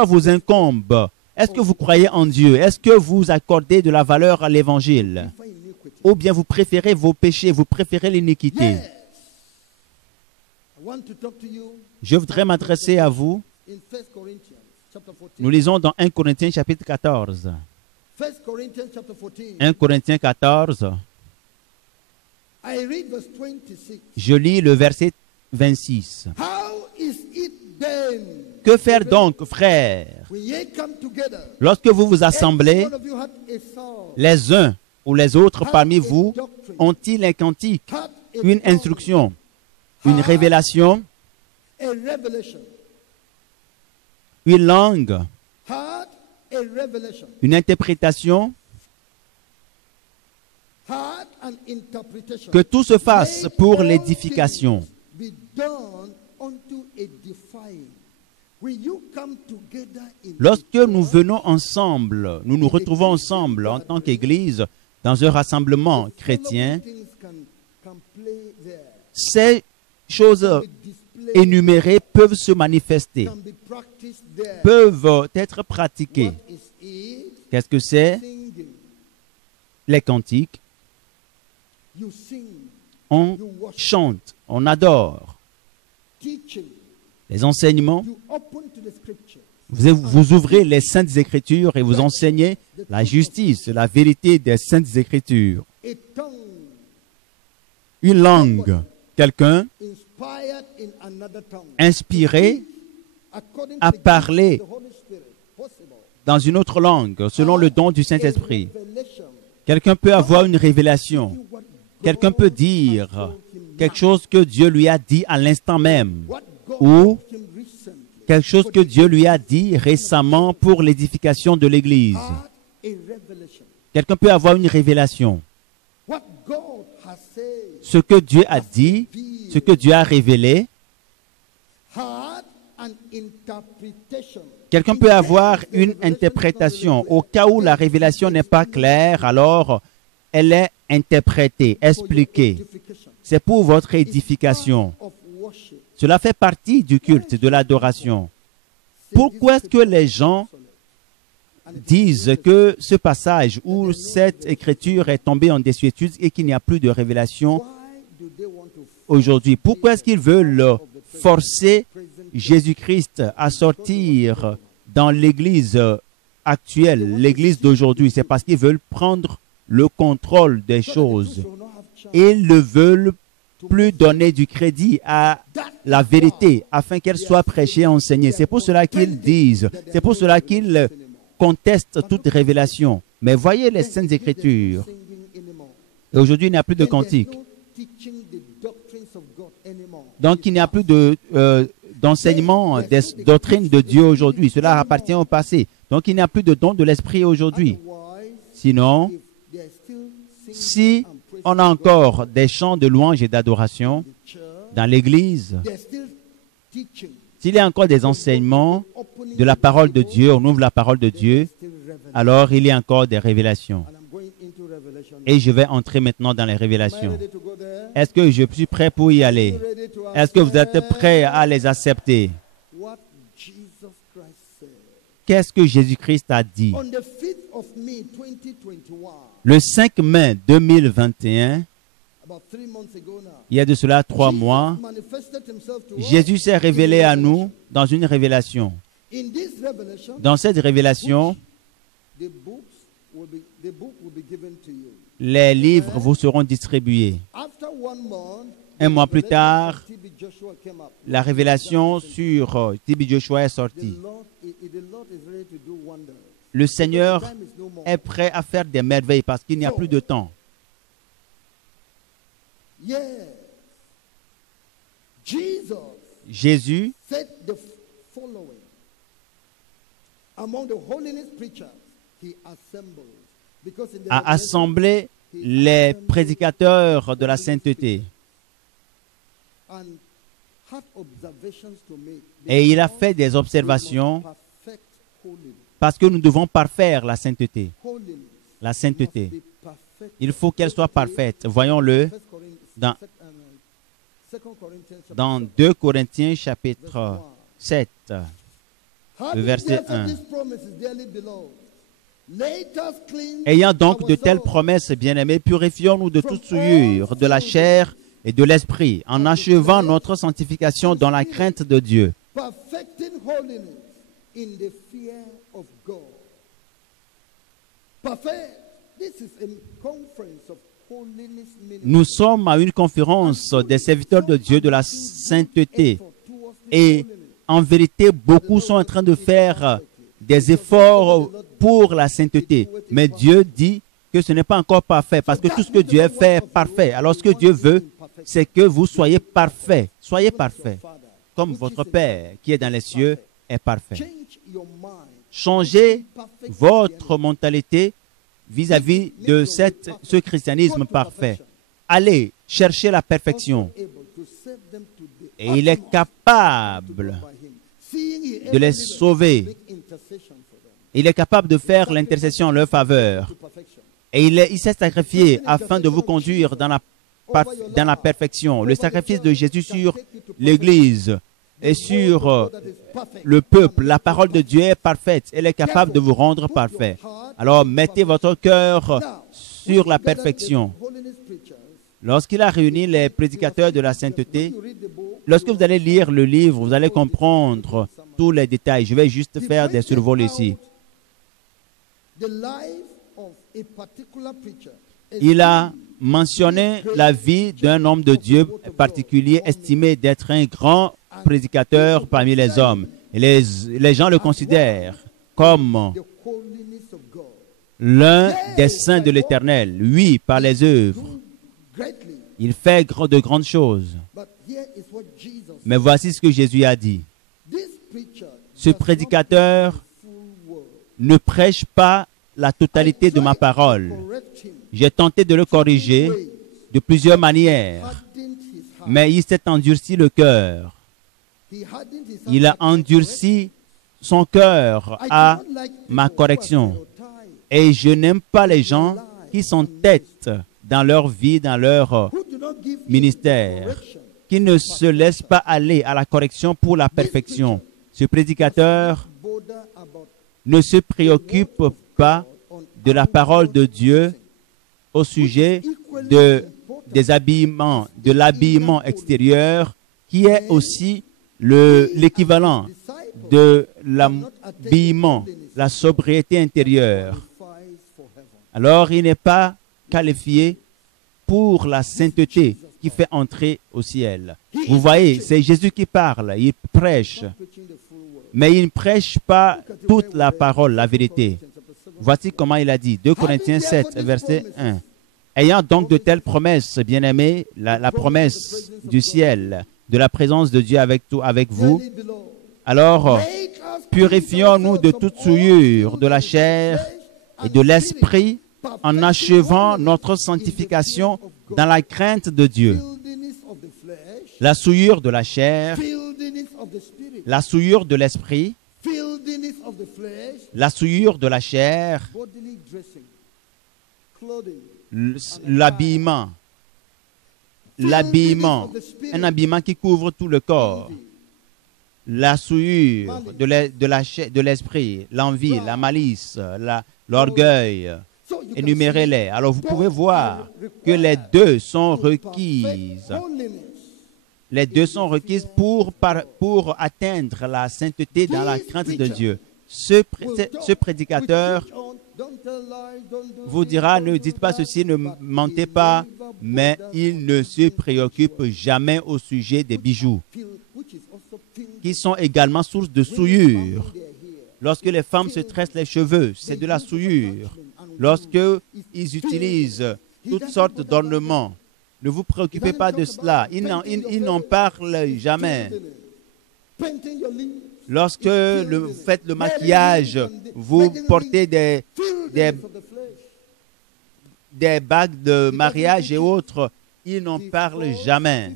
vous incombe. Est-ce que vous croyez en Dieu? Est-ce que vous accordez de la valeur à l'évangile? Ou bien vous préférez vos péchés, vous préférez l'iniquité? Je voudrais m'adresser à vous. Nous lisons dans 1 Corinthiens chapitre 14. 1 Corinthiens 14. Je lis le verset 26. Que faire donc, frères, lorsque vous vous assemblez, les uns ou les autres parmi vous ont-ils un cantique, une instruction, une révélation, une langue, une interprétation? Que tout se fasse pour l'édification. Lorsque nous venons ensemble, nous nous retrouvons ensemble en tant qu'Église dans un rassemblement chrétien, ces choses énumérées peuvent se manifester, peuvent être pratiquées. Qu'est-ce que c'est? Les cantiques. On chante, on adore. Les enseignements, vous ouvrez les Saintes Écritures et vous enseignez la justice, la vérité des Saintes Écritures. Une langue, quelqu'un inspiré à parler dans une autre langue, selon le don du Saint-Esprit. Quelqu'un peut avoir une révélation. Quelqu'un peut dire quelque chose que Dieu lui a dit à l'instant même, ou quelque chose que Dieu lui a dit récemment pour l'édification de l'Église. Quelqu'un peut avoir une révélation. Ce que Dieu a dit, ce que Dieu a révélé. Quelqu'un peut avoir une interprétation. Au cas où la révélation n'est pas claire, alors elle est interprétée, expliquée. C'est pour votre édification. Cela fait partie du culte, de l'adoration. Pourquoi est-ce que les gens disent que ce passage où cette écriture est tombée en désuétude et qu'il n'y a plus de révélation aujourd'hui? Pourquoi est-ce qu'ils veulent forcer Jésus-Christ à sortir dans l'Église actuelle, l'Église d'aujourd'hui? C'est parce qu'ils veulent prendre le contrôle des choses. Ils ne veulent plus donner du crédit à la vérité afin qu'elle soit prêchée et enseignée. C'est pour cela qu'ils disent, c'est pour cela qu'ils contestent toute révélation. Mais voyez les Saintes Écritures. Et aujourd'hui, il n'y a plus de cantique. Donc, il n'y a plus d'enseignement des doctrines de Dieu aujourd'hui. Cela appartient au passé. Donc, il n'y a plus de don de l'Esprit aujourd'hui. Sinon, si on a encore des chants de louange et d'adoration dans l'Église, s'il y a encore des enseignements de la parole de Dieu, on ouvre la parole de Dieu, alors il y a encore des révélations. Et je vais entrer maintenant dans les révélations. Est-ce que je suis prêt pour y aller? Est-ce que vous êtes prêts à les accepter? Qu'est-ce que Jésus-Christ a dit? Le 5 mai 2021, il y a de cela 3 mois, Jésus s'est révélé à nous dans une révélation. Dans cette révélation, les livres vous seront distribués. Un mois plus tard, la révélation sur TB Joshua est sortie. Le Seigneur est prêt à faire des merveilles parce qu'il n'y a plus de temps. Jésus a assemblé les prédicateurs de la sainteté. Et il a fait des observations parce que nous devons parfaire la sainteté. La sainteté. Il faut qu'elle soit parfaite. Voyons-le dans 2 Corinthiens chapitre 7, le verset 1. Ayant donc de telles promesses, bien-aimés, purifions-nous de toute souillure, de la chair et de l'esprit, en achevant notre sanctification dans la crainte de Dieu. Nous sommes à une conférence des serviteurs de Dieu de la sainteté. Et en vérité, beaucoup sont en train de faire des efforts pour la sainteté. Mais Dieu dit que ce n'est pas encore parfait, parce que tout ce que Dieu a fait est parfait. Alors ce que Dieu veut, c'est que vous soyez parfaits. Soyez parfaits, comme votre Père qui est dans les cieux est parfait. Changez votre mentalité vis-à-vis de ce christianisme parfait. Allez chercher la perfection. Et il est capable de les sauver. Il est capable de faire l'intercession en leur faveur. Et il s'est sacrifié afin de vous conduire dans la perfection. Le sacrifice de Jésus sur l'Église et sur le peuple, la parole de Dieu est parfaite. Elle est capable de vous rendre parfait. Alors, mettez votre cœur sur la perfection. Lorsqu'il a réuni les prédicateurs de la sainteté, lorsque vous allez lire le livre, vous allez comprendre tous les détails. Je vais juste faire des survols ici. Il a mentionné la vie d'un homme de Dieu particulier, estimé d'être un grand prédicateur parmi les hommes. Et les gens le considèrent comme l'un des saints de l'Éternel. Oui, par les œuvres. Il fait de grandes choses. Mais voici ce que Jésus a dit. Ce prédicateur ne prêche pas la totalité de ma parole. J'ai tenté de le corriger de plusieurs manières, mais il s'est endurci le cœur. Il a endurci son cœur à ma correction. Et je n'aime pas les gens qui s'entêtent dans leur vie, dans leur ministère, qui ne se laissent pas aller à la correction pour la perfection. Ce prédicateur ne se préoccupe pas de la parole de Dieu au sujet des habillements, de l'habillement extérieur, qui est aussi l'équivalent de l'habillement, la sobriété intérieure. Alors, il n'est pas qualifié pour la sainteté qui fait entrer au ciel. Vous voyez, c'est Jésus qui parle, il prêche, mais il ne prêche pas toute la parole, la vérité. Voici comment il a dit, 2 Corinthiens 7, verset 1. Ayant donc de telles promesses, bien-aimés, la promesse du ciel, de la présence de Dieu avec vous, alors purifions-nous de toute souillure de la chair et de l'esprit, en achevant notre sanctification dans la crainte de Dieu. La souillure de la chair, la souillure de l'esprit, la souillure de la chair, l'habillement, un habillement qui couvre tout le corps, la souillure de l'esprit, l'envie, la malice, l'orgueil. Énumérez-les. Alors vous pouvez voir que les deux sont requises. Les deux sont requises pour atteindre la sainteté dans la crainte de Dieu. Ce prédicateur vous dira, ne dites pas ceci, ne mentez pas, mais il ne se préoccupe jamais au sujet des bijoux, qui sont également source de souillure. Lorsque les femmes se tressent les cheveux, c'est de la souillure. Lorsque ils utilisent toutes sortes d'ornements, ne vous préoccupez pas de cela. Ils n'en parlent jamais. Lorsque vous faites le maquillage, vous portez des bagues de mariage et autres, ils n'en parlent jamais.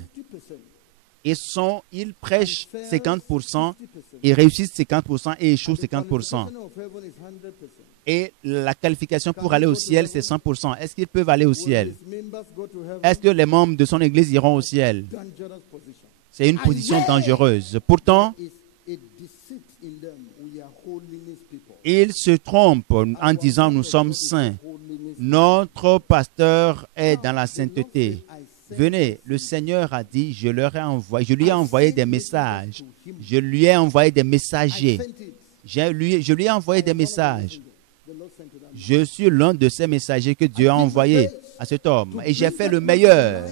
Ils prêchent 50%, ils réussissent 50% et échouent 50%. Et la qualification pour aller au ciel, c'est 100%. Est-ce qu'ils peuvent aller au ciel? Est-ce que les membres de son église iront au ciel? C'est une position dangereuse. Pourtant, ils se trompent en disant nous sommes saints. Notre pasteur est dans la sainteté. Venez, le Seigneur a dit, je lui ai envoyé des messages. Je lui ai envoyé des messagers. Je lui ai envoyé des messages. Je suis l'un de ces messagers que Dieu a envoyé à cet homme. Et j'ai fait le meilleur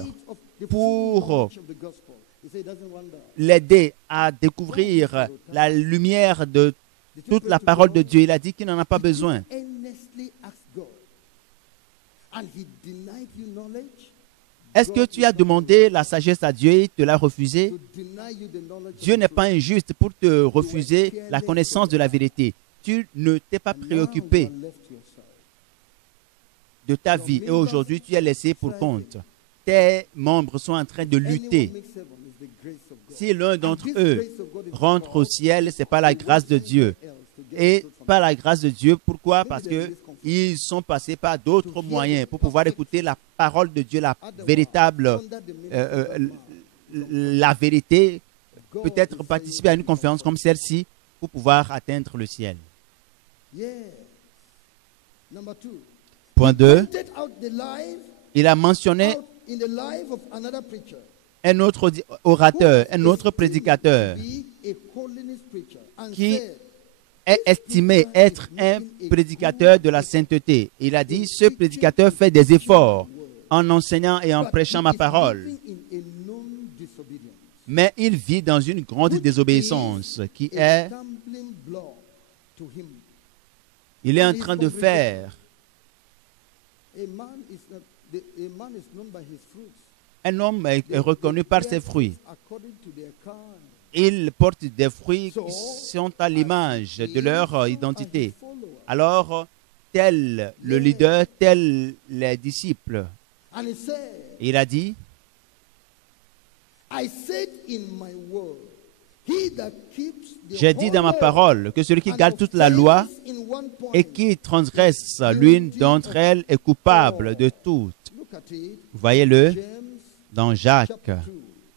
pour l'aider à découvrir la lumière de toute la parole de Dieu. Il a dit qu'il n'en a pas besoin. Est-ce que tu as demandé la sagesse à Dieu et il te l'a refusé? Dieu n'est pas injuste pour te refuser la connaissance de la vérité. Tu ne t'es pas préoccupé de ta vie et aujourd'hui tu es laissé pour compte. Tes membres sont en train de lutter. Si l'un d'entre eux rentre au ciel, ce n'est pas la grâce de Dieu. Et pas la grâce de Dieu, pourquoi? Parce qu'ils sont passés par d'autres moyens pour pouvoir écouter la parole de Dieu, la véritable, la vérité, peut-être participer à une conférence comme celle-ci pour pouvoir atteindre le ciel. Point 2, il a mentionné un autre orateur, un autre prédicateur qui est estimé être un prédicateur de la sainteté. Il a dit, ce prédicateur fait des efforts en enseignant et en prêchant ma parole. Mais il vit dans une grande désobéissance qui est... Il est en train de faire... Un homme est reconnu par ses fruits. Ils portent des fruits qui sont à l'image de leur identité. Alors, tel le leader, tel les disciples. Il a dit, j'ai dit dans ma parole que celui qui garde toute la loi et qui transgresse l'une d'entre elles est coupable de toutes. Voyez-le dans Jacques,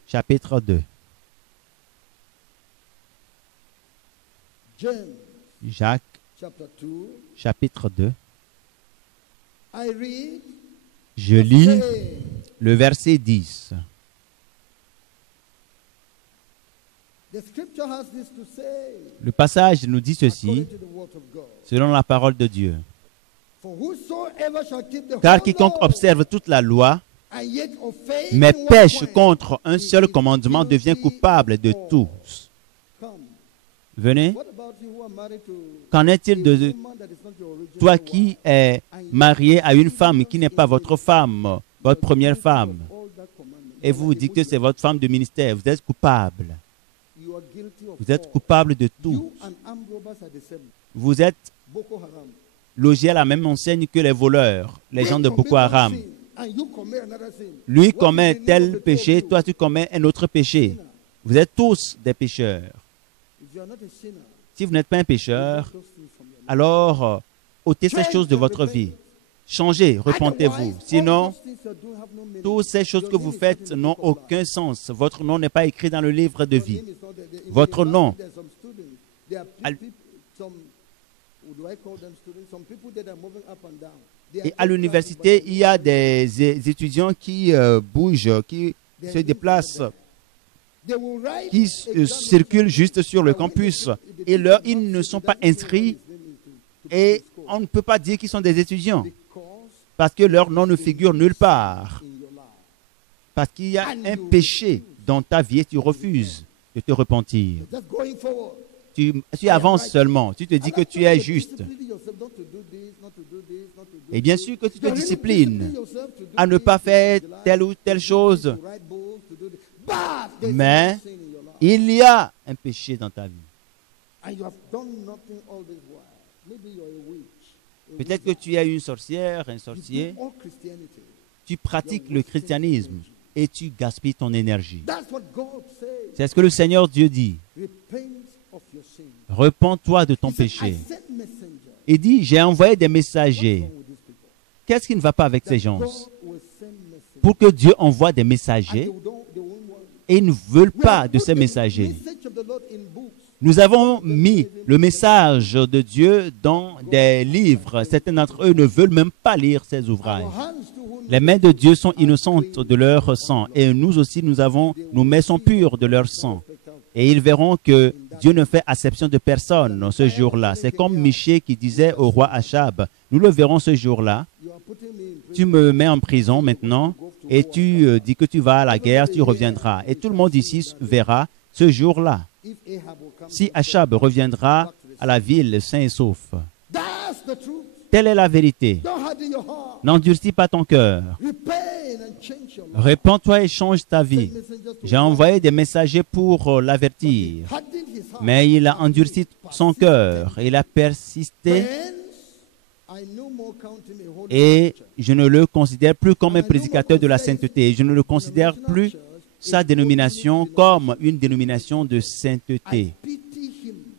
chapitre 2. Jacques, chapitre 2. Je lis le verset 10. Le passage nous dit ceci, selon la parole de Dieu. Car quiconque observe toute la loi, mais pêche contre un seul commandement, devient coupable de tous. Venez. Qu'en est-il de toi qui es marié à une femme qui n'est pas votre femme, votre première femme, et vous dites que c'est votre femme de ministère? Vous êtes coupable. Vous êtes coupable de tout. Vous êtes logé à la même enseigne que les voleurs, les gens de Boko Haram. Lui commet tel péché, toi tu commets un autre péché. Vous êtes tous des pécheurs. Si vous n'êtes pas un pécheur, alors ôtez ces choses de votre vie. Changez, repentez-vous. Sinon, toutes ces choses que vous faites n'ont aucun sens. Votre nom n'est pas écrit dans le livre de vie. Votre nom. Et à l'université, il y a des étudiants qui bougent, qui se déplacent, qui circulent juste sur le campus. Et ils ne sont pas inscrits et on ne peut pas dire qu'ils sont des étudiants parce que leur nom ne figure nulle part. Parce qu'il y a un péché dans ta vie et tu refuses de te repentir. Tu avances seulement. Tu te dis que tu es juste. Et bien sûr que tu te disciplines à ne pas faire telle ou telle chose. Mais il y a un péché dans ta vie. Peut-être que tu es une sorcière, un sorcier. Tu pratiques le christianisme et tu gaspilles ton énergie. C'est ce que le Seigneur Dieu dit. Repens-toi de ton péché. Il dit, j'ai envoyé des messagers. Qu'est-ce qui ne va pas avec ces gens? Pour que Dieu envoie des messagers, et ils ne veulent pas de ces messagers. Nous avons mis le message de Dieu dans des livres. Certains d'entre eux ne veulent même pas lire ces ouvrages. Les mains de Dieu sont innocentes de leur sang, et nous aussi, nos mains sont pures de leur sang. Et ils verront que Dieu ne fait acception de personne ce jour-là. C'est comme Michée qui disait au roi Achab, nous le verrons ce jour-là. Tu me mets en prison maintenant et tu dis que tu vas à la guerre, tu reviendras. Et tout le monde ici verra ce jour-là. Si Achab reviendra à la ville sain et sauf. Telle est la vérité. N'endurcis pas ton cœur. Répands-toi et change ta vie. J'ai envoyé des messagers pour l'avertir, mais il a endurci son cœur. Il a persisté et je ne le considère plus comme un prédicateur de la sainteté. Je ne le considère plus sa dénomination comme une dénomination de sainteté.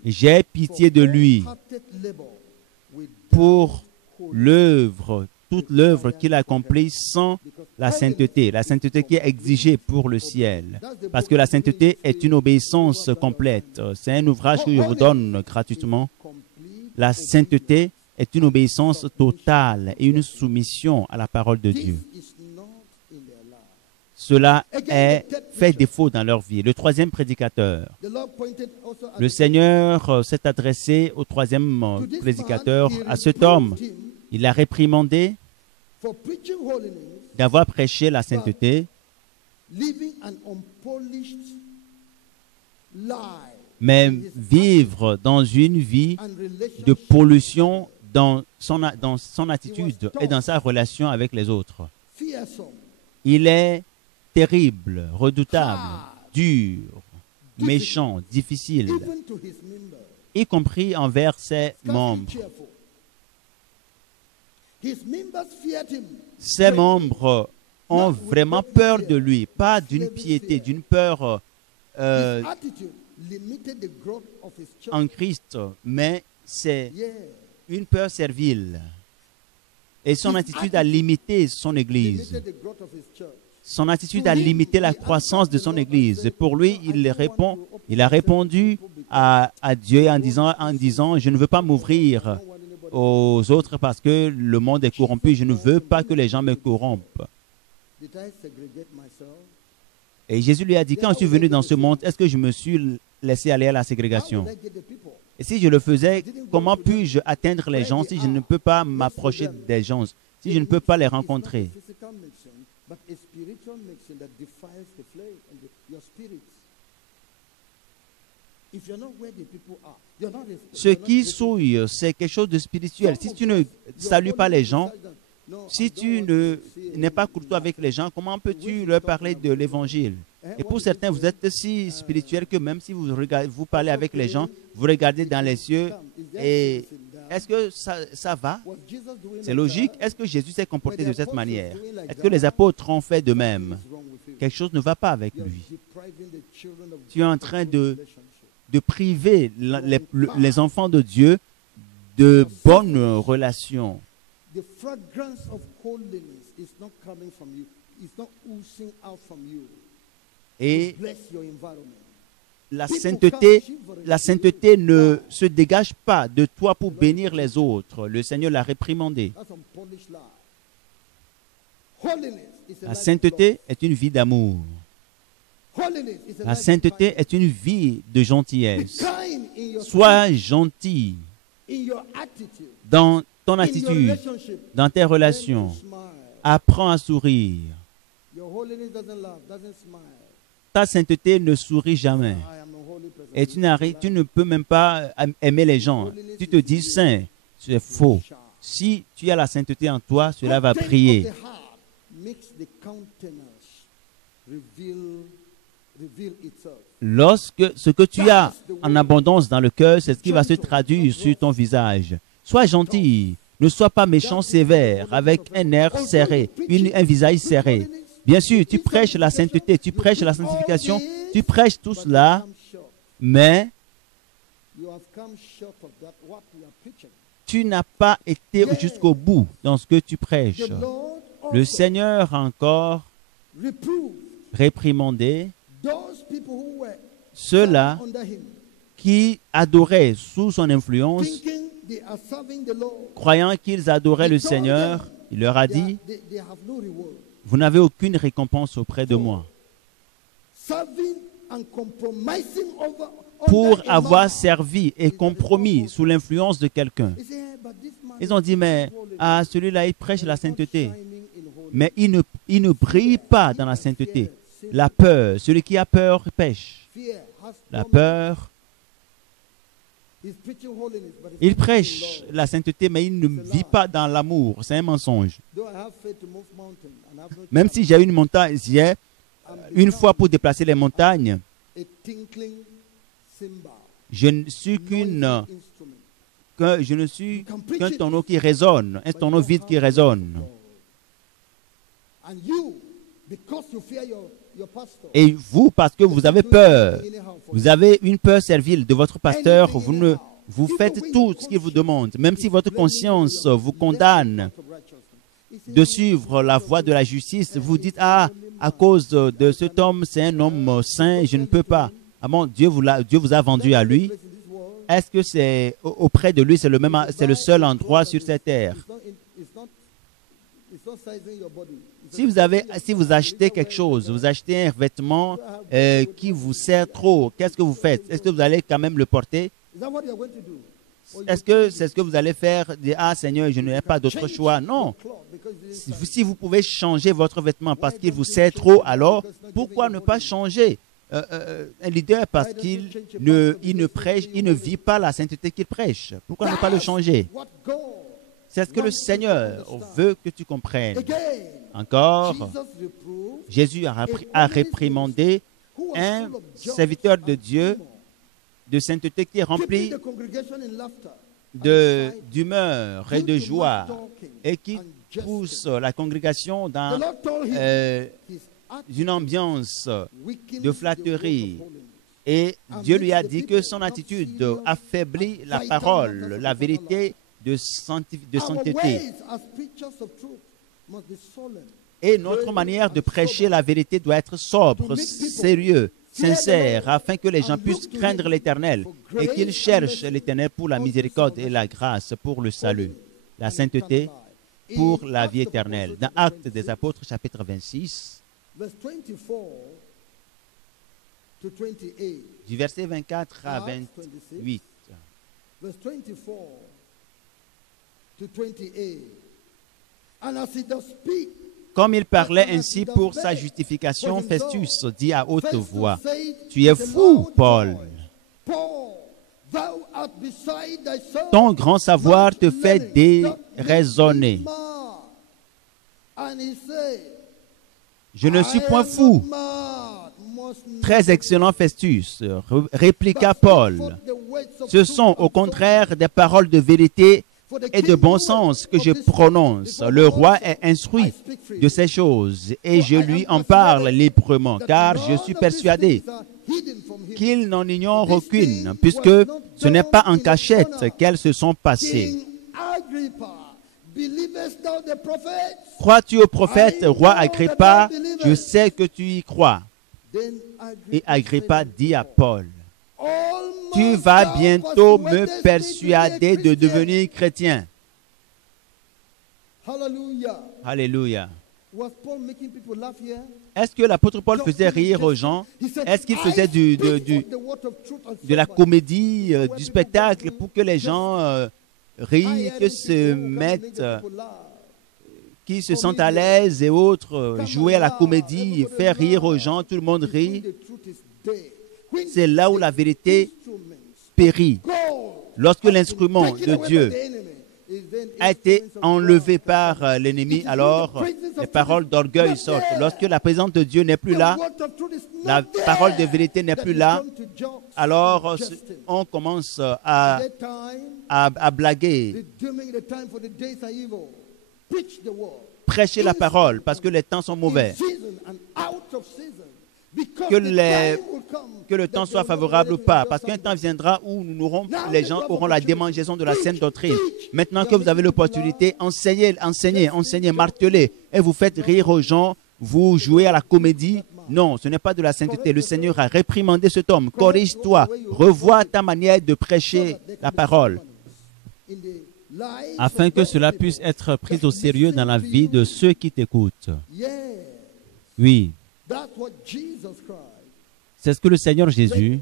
J'ai pitié de lui pour l'œuvre, toute l'œuvre qu'il accomplit sans la sainteté qui est exigée pour le ciel. Parce que la sainteté est une obéissance complète. C'est un ouvrage que je vous donne gratuitement. La sainteté est une obéissance totale et une soumission à la parole de Dieu. Cela fait défaut dans leur vie. Le troisième prédicateur. Le Seigneur s'est adressé au troisième prédicateur, à cet homme. Il l'a réprimandé d'avoir prêché la sainteté, mais vivre dans une vie de pollution dans son attitude et dans sa relation avec les autres. Il est terrible, redoutable, dur, méchant, difficile, y compris envers ses membres. Ses membres ont vraiment peur de lui, pas d'une piété, d'une peur en Christ, mais c'est une peur servile. Et son attitude a limité son Église. Son attitude a limité la croissance de son Église. Et pour lui, il a répondu à Dieu en disant, je ne veux pas m'ouvrir aux autres parce que le monde est corrompu. Je ne veux pas que les gens me corrompent. Et Jésus lui a dit, quand je suis venu dans ce monde, est-ce que je me suis laissé aller à la ségrégation? Et si je le faisais, comment puis-je atteindre les gens si je ne peux pas m'approcher des gens, si je ne peux pas les rencontrer? Ce qui souille, c'est quelque chose de spirituel. Si tu ne salues pas les gens, si tu n'es pas courtois avec les gens, comment peux-tu leur parler de l'Évangile? Et pour certains, vous êtes si spirituel que même si vous parlez avec les gens, vous regardez dans les cieux et est-ce que ça va? C'est logique. Est-ce que Jésus s'est comporté de cette manière? Est-ce que les apôtres ont fait de même? Quelque chose ne va pas avec lui. Tu es en train de priver les enfants de Dieu de bonnes relations. Et la sainteté ne se dégage pas de toi pour bénir les autres. Le Seigneur l'a réprimandé. La sainteté est une vie d'amour. La sainteté est une vie de gentillesse. Sois gentil dans ton attitude, dans tes relations. Apprends à sourire. Ta sainteté ne sourit jamais. Et tu ne peux même pas aimer les gens. Tu te dis saint. C'est faux. Si tu as la sainteté en toi, cela va briller. Lorsque ce que tu as en abondance dans le cœur, c'est ce qui va se traduire sur ton visage. Sois gentil, ne sois pas méchant sévère, avec un air serré, un visage serré. Bien sûr, tu prêches la sainteté, tu prêches la sanctification, tu prêches tout cela, mais tu n'as pas été jusqu'au bout dans ce que tu prêches. Le Seigneur a encore réprimandé ceux-là qui adoraient sous son influence, croyant qu'ils adoraient le Seigneur. Il leur a dit, vous n'avez aucune récompense auprès de moi. Pour avoir servi et compromis sous l'influence de quelqu'un. Ils ont dit, mais celui-là, il prêche la sainteté. Mais il ne brille pas dans la sainteté. La peur, celui qui a peur pêche. La peur, il prêche la sainteté, mais il ne vit pas dans l'amour. C'est un mensonge. Même si j'ai une montagne, une fois pour déplacer les montagnes, je ne suis qu'un tonneau qui résonne, un tonneau vide qui résonne. Et vous, parce que vous avez peur, vous avez une peur servile de votre pasteur, vous faites tout ce qu'il vous demande, même si votre conscience vous condamne de suivre la voie de la justice, vous dites, à cause de cet homme, c'est un homme saint, je ne peux pas. Ah bon, Dieu vous a vendu à lui. Est-ce que c'est auprès de lui, c'est le seul endroit sur cette terre? Si vous achetez quelque chose, vous achetez un vêtement qui vous sert trop, qu'est-ce que vous faites? Est-ce que vous allez quand même le porter? Est-ce que c'est ce que vous allez faire? Dire, Seigneur, je n'ai pas d'autre choix. Non. Si vous pouvez changer votre vêtement parce qu'il vous sert trop, alors pourquoi ne pas changer? Un leader, parce qu'il ne vit pas la sainteté qu'il prêche. Pourquoi ne pas le changer? C'est ce que le Seigneur veut que tu comprennes. Encore, Jésus a réprimandé un serviteur de Dieu de sainteté qui est rempli d'humeur et de joie et qui pousse la congrégation dans une ambiance de flatterie. Et Dieu lui a dit que son attitude affaiblit la parole, la vérité de sainteté. Et notre manière de prêcher la vérité doit être sobre, sérieux, sincère, afin que les gens puissent craindre l'Éternel et qu'ils cherchent l'Éternel pour la miséricorde et la grâce, pour le salut, la sainteté, pour la vie éternelle. Dans Actes des Apôtres, chapitre 26, du verset 24 à 28. Comme il parlait ainsi pour sa justification, Festus dit à haute voix, « Tu es fou, Paul. Ton grand savoir te fait déraisonner. » Je ne suis point fou. Très excellent Festus, répliqua Paul. Ce sont au contraire des paroles de vérité et de bon sens que je prononce. Le roi est instruit de ces choses et je lui en parle librement, car je suis persuadé qu'il n'en ignore aucune, puisque ce n'est pas en cachette qu'elles se sont passées. Crois-tu au prophète, roi Agrippa? Je sais que tu y crois. Et Agrippa dit à Paul, « Tu vas bientôt me persuader de devenir chrétien. » Alléluia. Est-ce que l'apôtre Paul faisait rire aux gens? Est-ce qu'il faisait de la comédie, du spectacle pour que les gens rient, que se mettent, qui se sentent à l'aise et autres, jouer à la comédie, faire rire aux gens, tout le monde rit. C'est là où la vérité périt. Lorsque l'instrument de Dieu a été enlevé par l'ennemi, alors les paroles d'orgueil sortent. Lorsque la présence de Dieu n'est plus là, la parole de vérité n'est plus là, alors on commence à blaguer. Prêcher la parole parce que les temps sont mauvais. Que le temps soit favorable ou pas, parce qu'un temps viendra où les gens auront la démangeaison de la saine doctrine. Maintenant que vous avez l'opportunité, enseignez, martelez, et vous faites rire aux gens, vous jouez à la comédie. Non, ce n'est pas de la sainteté. Le Seigneur a réprimandé cet homme. Corrige-toi, revois ta manière de prêcher la parole, afin que cela puisse être pris au sérieux dans la vie de ceux qui t'écoutent. Oui. C'est ce que le Seigneur Jésus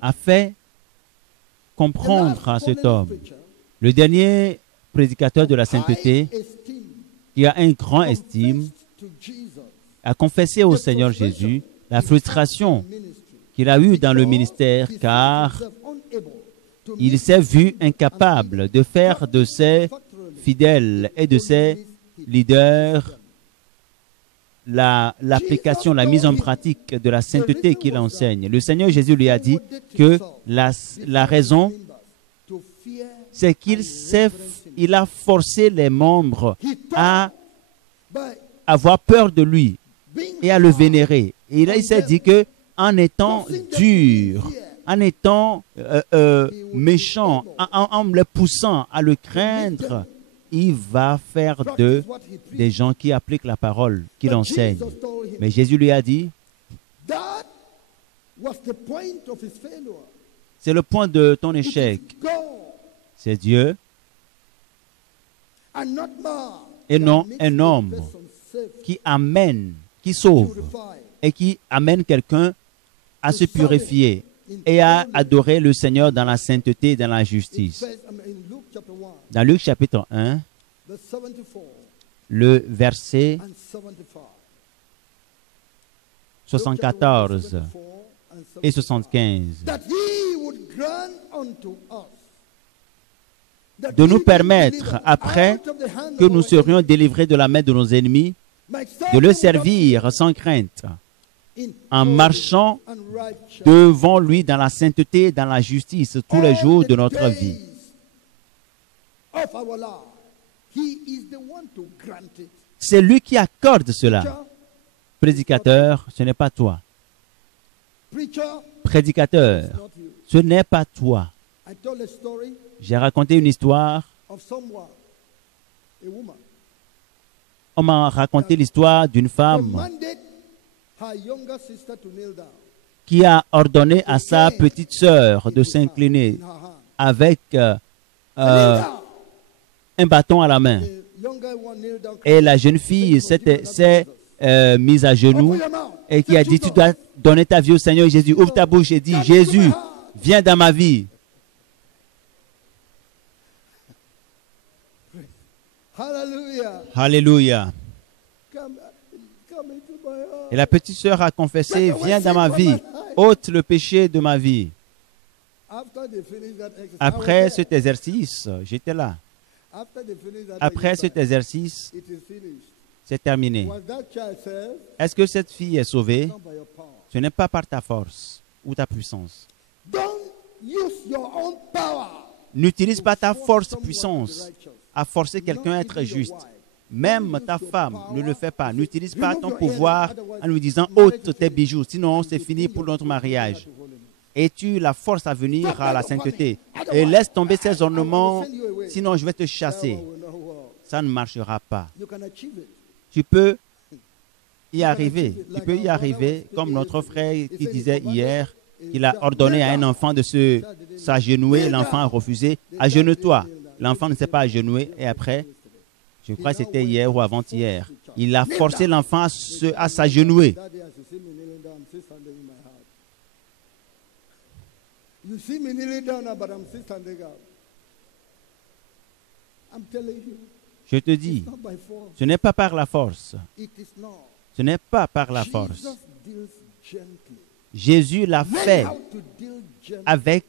a fait comprendre à cet homme. Le dernier prédicateur de la sainteté, qui a un grand estime, a confessé au Seigneur Jésus la frustration qu'il a eue dans le ministère, car il s'est vu incapable de faire de ses fidèles et de ses leaders l'application, la mise en pratique de la sainteté qu'il enseigne. Le Seigneur Jésus lui a dit que la raison, c'est qu'il a forcé les membres à avoir peur de lui et à le vénérer. Et là, il s'est dit que en étant dur, en étant méchant, en les poussant à le craindre, il va faire d'eux des gens qui appliquent la parole qu'il enseigne. Mais Jésus lui a dit, c'est le point de ton échec. C'est Dieu et non un homme qui amène, qui sauve et qui amène quelqu'un à se purifier et à adorer le Seigneur dans la sainteté et dans la justice. Dans Luc chapitre 1, le verset 74 et 75, de nous permettre, après que nous serions délivrés de la main de nos ennemis, de le servir sans crainte, en marchant devant lui dans la sainteté et dans la justice tous les jours de notre vie. C'est lui qui accorde cela. Prédicateur, ce n'est pas toi. Prédicateur, ce n'est pas toi. J'ai raconté une histoire. On m'a raconté l'histoire d'une femme qui a ordonné à sa petite sœur de s'incliner avec un bâton à la main. Et la jeune fille s'est mise à genoux et qui a dit, tu dois donner ta vie au Seigneur Jésus. Ouvre ta bouche et dis, Jésus, viens dans ma vie. Alléluia. Et la petite sœur a confessé, viens dans ma vie, ôte le péché de ma vie. Après cet exercice, j'étais là. Après cet exercice, c'est terminé. Est-ce que cette fille est sauvée? Ce n'est pas par ta force ou ta puissance. N'utilise pas ta force puissance à forcer quelqu'un à être juste. Même ta femme ne le fait pas. N'utilise pas ton pouvoir en lui disant ôte tes bijoux, sinon c'est fini pour notre mariage. Et tu la forces à venir à la sainteté. Et laisse tomber ces ornements, sinon je vais te chasser. Ça ne marchera pas. Tu peux y arriver. Tu peux y arriver, comme notre frère qui disait hier, qu'il a ordonné à un enfant de s'agenouiller. L'enfant a refusé. Agenouille-toi. L'enfant ne s'est pas agenouillé. Et après, je crois que c'était hier ou avant-hier, il a forcé l'enfant à s'agenouiller. You see me kneeling down now, but I'm still standing up. I'm telling you, Je te dis, it's not by force. ce n'est pas par la force. It is not. Ce n'est pas par la force. Jesus deals gently. Jésus l'a fait Learn how to deal gently. avec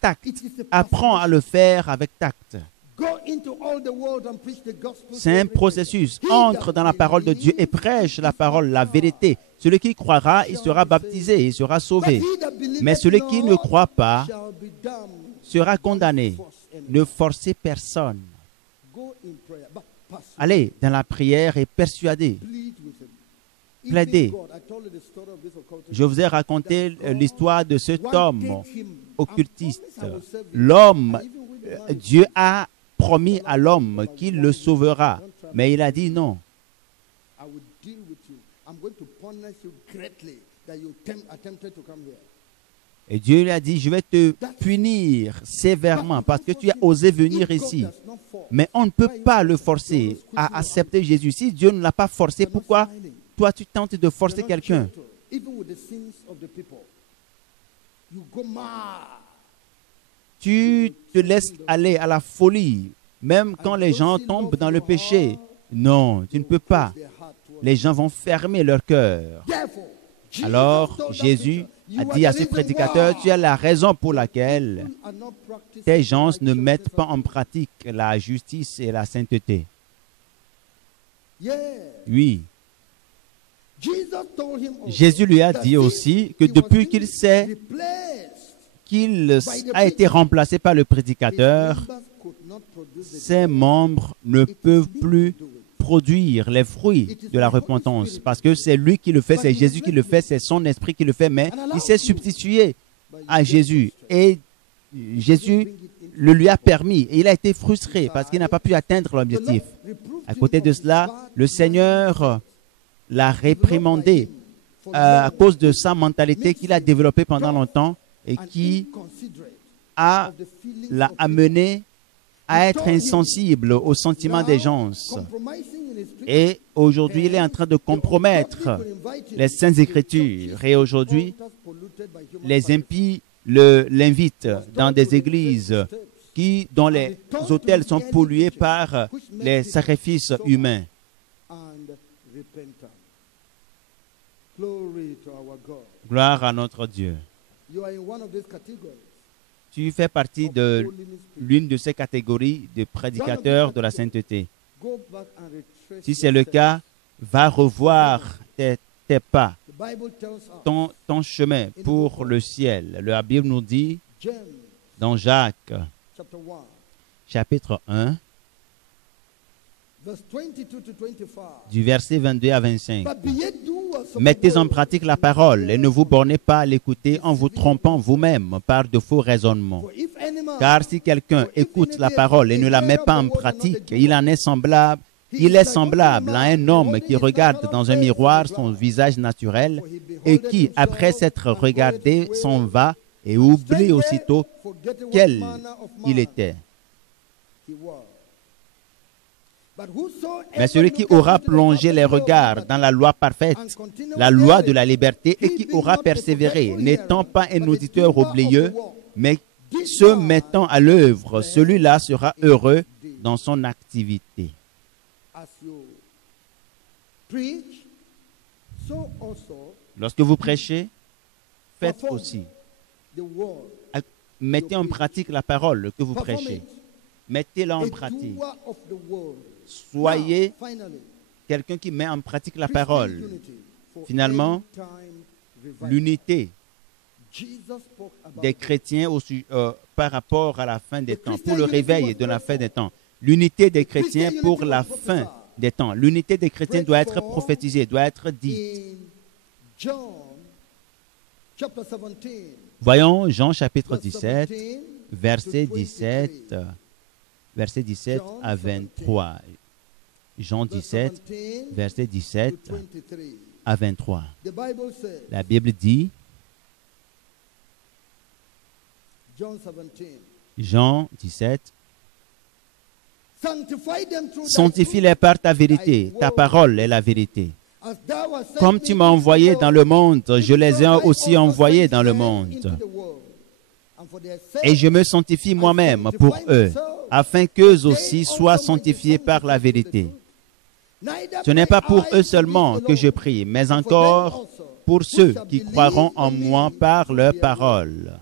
tact. It is a Apprends à le faire avec tact. Go into all the world and preach the gospel to C'est un every processus. creature. Entre dans la parole de Dieu et prêche la parole, la vérité. Celui qui croira, il sera baptisé, il sera sauvé. Mais celui qui ne croit pas shall be damned. sera condamné. Ne forcez personne. Go in prayer, but persuade, Allez dans la prière et persuadez. plead with him. Plaidez. Even God, I told you the story of this occultist. Je vous ai raconté l'histoire de cet homme Wanted him. occultiste. I promise I will save him. L'homme, Even with the man, Dieu a promis à l'homme qu'il le sauvera. Mais il a dit non. I will deal with you. I'm going to punish you greatly that you attempted to come here. Et Dieu lui a dit, je vais te punir sévèrement parce que tu as osé venir If God ici. does not force, Mais on ne peut pas le forcer à accepter Jésus. Si Dieu ne l'a pas forcé, pourquoi toi tu tentes de forcer you're not quelqu'un? gentle, even with the sins of the people. You go mad. Tu te laisses aller à la folie, même quand les gens tombent dans le péché. Non, tu ne peux pas. Their heart towards Les gens vont fermer leur cœur. Therefore, Jesus Alors told that Jésus preacher, you a are dit à the ce reason prédicateur, why tu as la raison pour laquelle people are not practicing tes gens ne righteousness mettent pas of en God. pratique la justice et la sainteté. Yeah. Oui, Jesus told him also Jésus lui a that dit aussi que since he depuis was qu'il s'est replaced, qu'il a été remplacé par le his prédicateur, members could not produce the ses membres ne It is peuvent him plus to do it. produire les fruits de la repentance parce que c'est lui qui le fait, c'est Jésus qui le fait, c'est son esprit qui le fait, mais il s'est substitué But you à get Jésus frustrated. et Jésus le lui a permis et il a été frustré parce qu'il n'a pas pu atteindre l'objectif. The Lord reproved À him côté de of his cela, bad le Seigneur l'a réprimandé for à long, cause de sa mentalité qu'il a développée pendant longtemps et and qui inconsiderate a of the feelings l'a of people. amené à être insensible aux sentiments des gens. Compromising in his preaching. Et aujourd'hui, il est en train de compromettre les Saintes Écritures. Et aujourd'hui, les impies l'invitent dans des églises dont les autels sont pollués par les sacrifices humains. Gloire à notre Dieu. Tu fais partie de l'une de ces catégories de prédicateurs de la sainteté. Si c'est le cas, va revoir tes pas, ton chemin pour le ciel. La Bible nous dit dans Jacques, chapitre 1, du verset 22 à 25. Mettez en pratique la parole et ne vous bornez pas à l'écouter en vous trompant vous-même par de faux raisonnements. Car si quelqu'un écoute la parole et ne la met pas en pratique, il est semblable à un homme qui regarde dans un miroir son visage naturel et qui, après s'être regardé, s'en va et oublie aussitôt quel il était. Mais celui qui aura plongé les regards dans la loi parfaite, la loi de la liberté, et qui aura persévéré, n'étant pas un auditeur oublieux, mais se mettant à l'œuvre, celui-là sera heureux dans son activité. Lorsque vous prêchez, faites aussi. Mettez en pratique la parole que vous prêchez. Mettez-la en pratique. Soyez quelqu'un qui met en pratique la parole. Finalement, l'unité des chrétiens par rapport à la fin des temps, pour le réveil de la fin des temps. L'unité des chrétiens pour la fin des temps. L'unité des chrétiens doit être prophétisée, doit être dite. Voyons Jean chapitre 17, verset 17 à 23. Jean 17, verset 17 à 23. La Bible dit, Jean 17, sanctifie-les par ta vérité, ta parole est la vérité. Comme tu m'as envoyé dans le monde, je les ai aussi envoyés dans le monde. Et je me sanctifie moi-même pour eux, afin qu'eux aussi soient sanctifiés par la vérité. Ce n'est pas pour eux seulement que je prie, mais encore pour ceux qui croiront en moi par leur parole,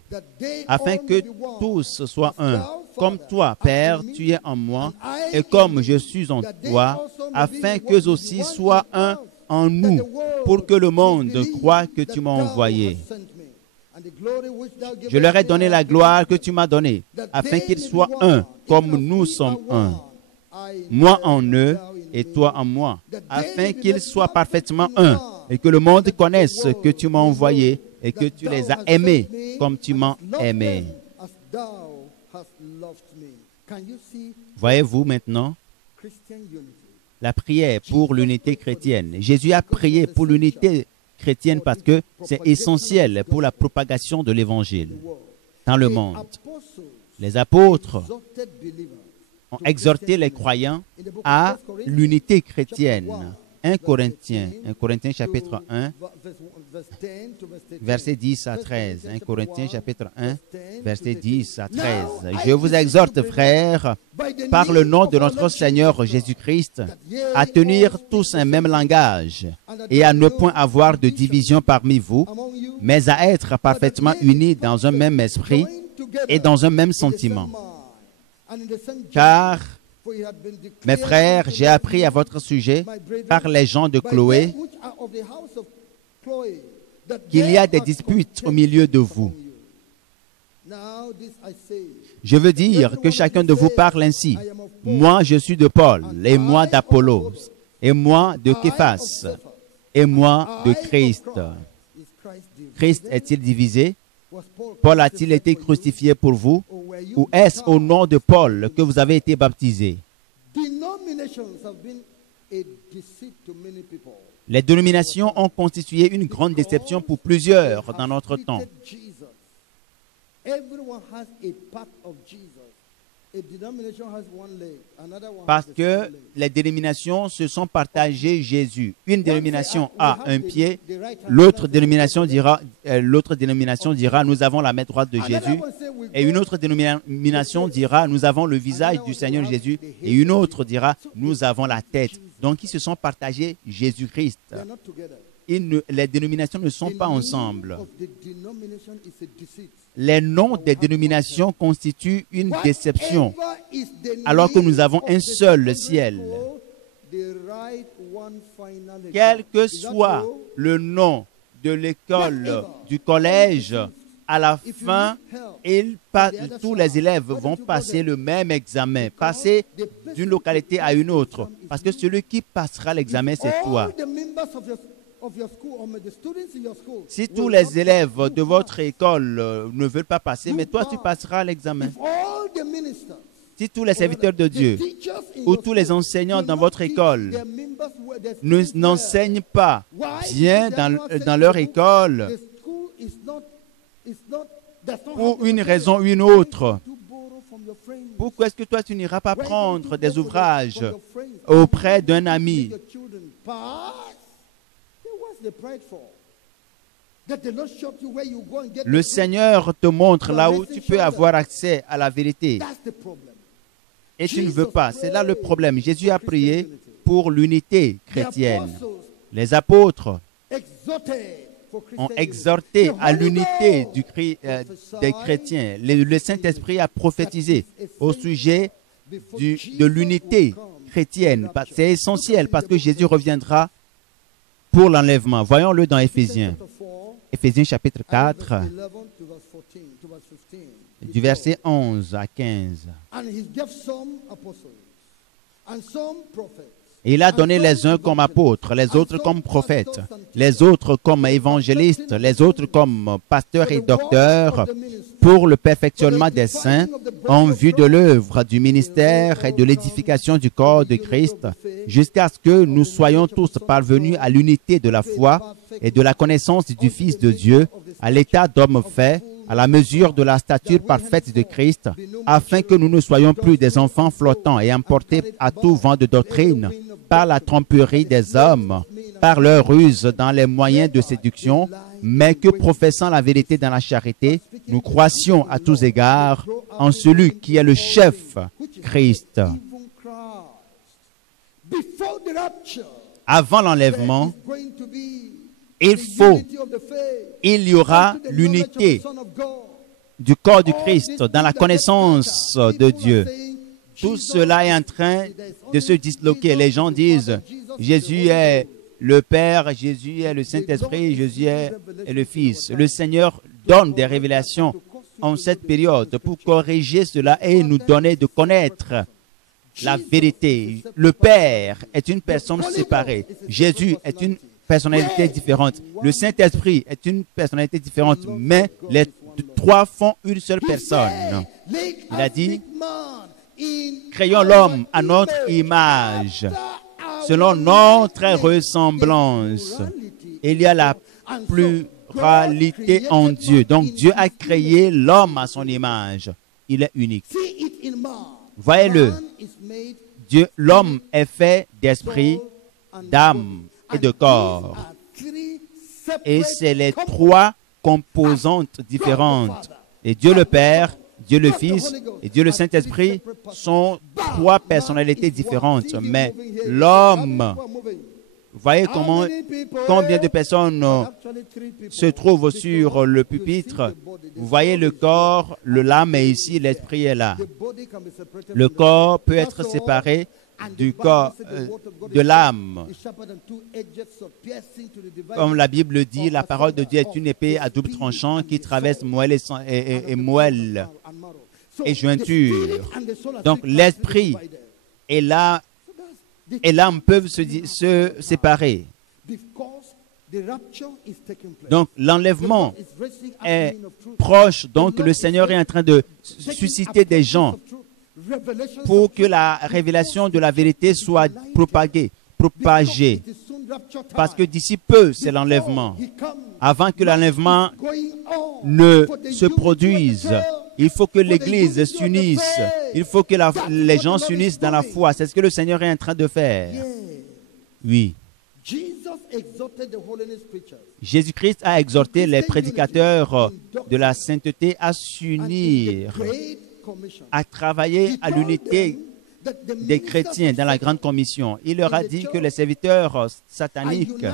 afin que tous soient un, comme toi, Père, tu es en moi, et comme je suis en toi, afin qu'eux aussi soient un en nous, pour que le monde croie que tu m'as envoyé. Je leur ai donné la gloire que tu m'as donnée, afin qu'ils soient un, comme nous sommes un. Moi en eux et toi en moi, afin qu'ils soient parfaitement un, et que le monde connaisse que tu m'as envoyé et que tu les as aimés comme tu m'as aimé. Voyez-vous maintenant la prière pour l'unité chrétienne. Jésus a prié pour l'unité chrétienne parce que c'est essentiel pour la propagation de l'Évangile dans le monde. Les apôtres ont exhorté les croyants à l'unité chrétienne. 1 Corinthiens chapitre 1, versets 10 à 13. 1 Corinthiens chapitre 1, versets 10 à 13. Je vous exhorte, frères, par le nom de notre Seigneur Jésus-Christ, à tenir tous un même langage et à ne point avoir de division parmi vous, mais à être parfaitement unis dans un même esprit et dans un même sentiment. Car, mes frères, j'ai appris à votre sujet par les gens de Chloé qu'il y a des disputes au milieu de vous. Je veux dire que chacun de vous parle ainsi. Moi, je suis de Paul, et moi d'Apollos, et moi de Képhas, et moi de Christ. Christ est-il divisé? Paul a-t-il été crucifié pour vous? Ou est-ce au nom de Paul que vous avez été baptisés? Les dénominations ont constitué une grande déception pour plusieurs dans notre temps. Parce que les dénominations se sont partagées Jésus. Une dénomination a un pied, l'autre dénomination dira nous avons la main droite de Jésus, et une autre dénomination dira nous avons le visage du Seigneur Jésus, et une autre dira nous avons la tête. Donc ils se sont partagés Jésus-Christ. Les dénominations ne sont pas ensemble. Les noms des dénominations constituent une déception, alors que nous avons un seul ciel. Quel que soit le nom de l'école, du collège, à la fin, tous les élèves vont passer le même examen, passer d'une localité à une autre, parce que celui qui passera l'examen, c'est toi. Si tous les élèves de votre école ne veulent pas passer, mais toi tu passeras l'examen. Si tous les serviteurs de Dieu ou tous les enseignants dans votre école n'enseignent pas bien dans leur école, pour une raison ou une autre, pourquoi est-ce que toi tu n'iras pas prendre des ouvrages auprès d'un ami? Le Seigneur te montre là où tu peux avoir accès à la vérité. Et tu ne veux pas. C'est là le problème. Jésus a prié pour l'unité chrétienne. Les apôtres ont exhorté à l'unité des chrétiens. Le Saint-Esprit a prophétisé au sujet de l'unité chrétienne. C'est essentiel parce que Jésus reviendra pour l'enlèvement. Voyons-le dans Éphésiens. Éphésiens chapitre 4, du verset 11 à 15. Et il a donné les uns comme apôtres, les autres comme prophètes, les autres comme évangélistes, les autres comme pasteurs et docteurs, pour le perfectionnement des saints, en vue de l'œuvre du ministère et de l'édification du corps de Christ, jusqu'à ce que nous soyons tous parvenus à l'unité de la foi et de la connaissance du Fils de Dieu, à l'état d'homme fait, à la mesure de la stature parfaite de Christ, afin que nous ne soyons plus des enfants flottants et emportés à tout vent de doctrine par la tromperie des hommes, par leur ruse dans les moyens de séduction, mais que professant la vérité dans la charité, nous croissions à tous égards en celui qui est le chef, Christ. Avant l'enlèvement, il y aura l'unité du corps du Christ dans la connaissance de Dieu. Tout cela est en train de se disloquer. Les gens disent, Jésus est le Père, Jésus est le Saint-Esprit, Jésus est le Fils. Le Seigneur donne des révélations en cette période pour corriger cela et nous donner de connaître la vérité. Le Père est une personne séparée. Jésus est une personnalité différente. Le Saint-Esprit est une personnalité différente, mais les trois font une seule personne. Il a dit, créons l'homme à notre image, selon notre ressemblance. Il y a la pluralité en Dieu. Donc Dieu a créé l'homme à son image. Il est unique. Voyez-le. Dieu, l'homme est fait d'esprit, d'âme et de corps. Et c'est les trois composantes différentes. Et Dieu le Père, Dieu le Fils et Dieu le Saint-Esprit sont trois personnalités différentes. Mais l'homme, voyez combien de personnes se trouvent sur le pupitre. Vous voyez le corps, l'âme est ici, l'esprit est là. Le corps peut être séparé du corps, de l'âme. Comme la Bible dit, la parole de Dieu est une épée à double tranchant qui traverse moelle et moelle et jointure. Donc l'esprit et l'âme peuvent se séparer. Donc l'enlèvement est proche. Donc le Seigneur est en train de susciter des gens pour que la révélation de la vérité soit propagée. Parce que d'ici peu, c'est l'enlèvement. Avant que l'enlèvement ne se produise, il faut que l'Église s'unisse. Il faut que les gens s'unissent dans la foi. C'est ce que le Seigneur est en train de faire. Oui. Jésus-Christ a exhorté les prédicateurs de la sainteté à s'unir, à travailler à l'unité des chrétiens dans la Grande Commission. Il leur a dit que les serviteurs sataniques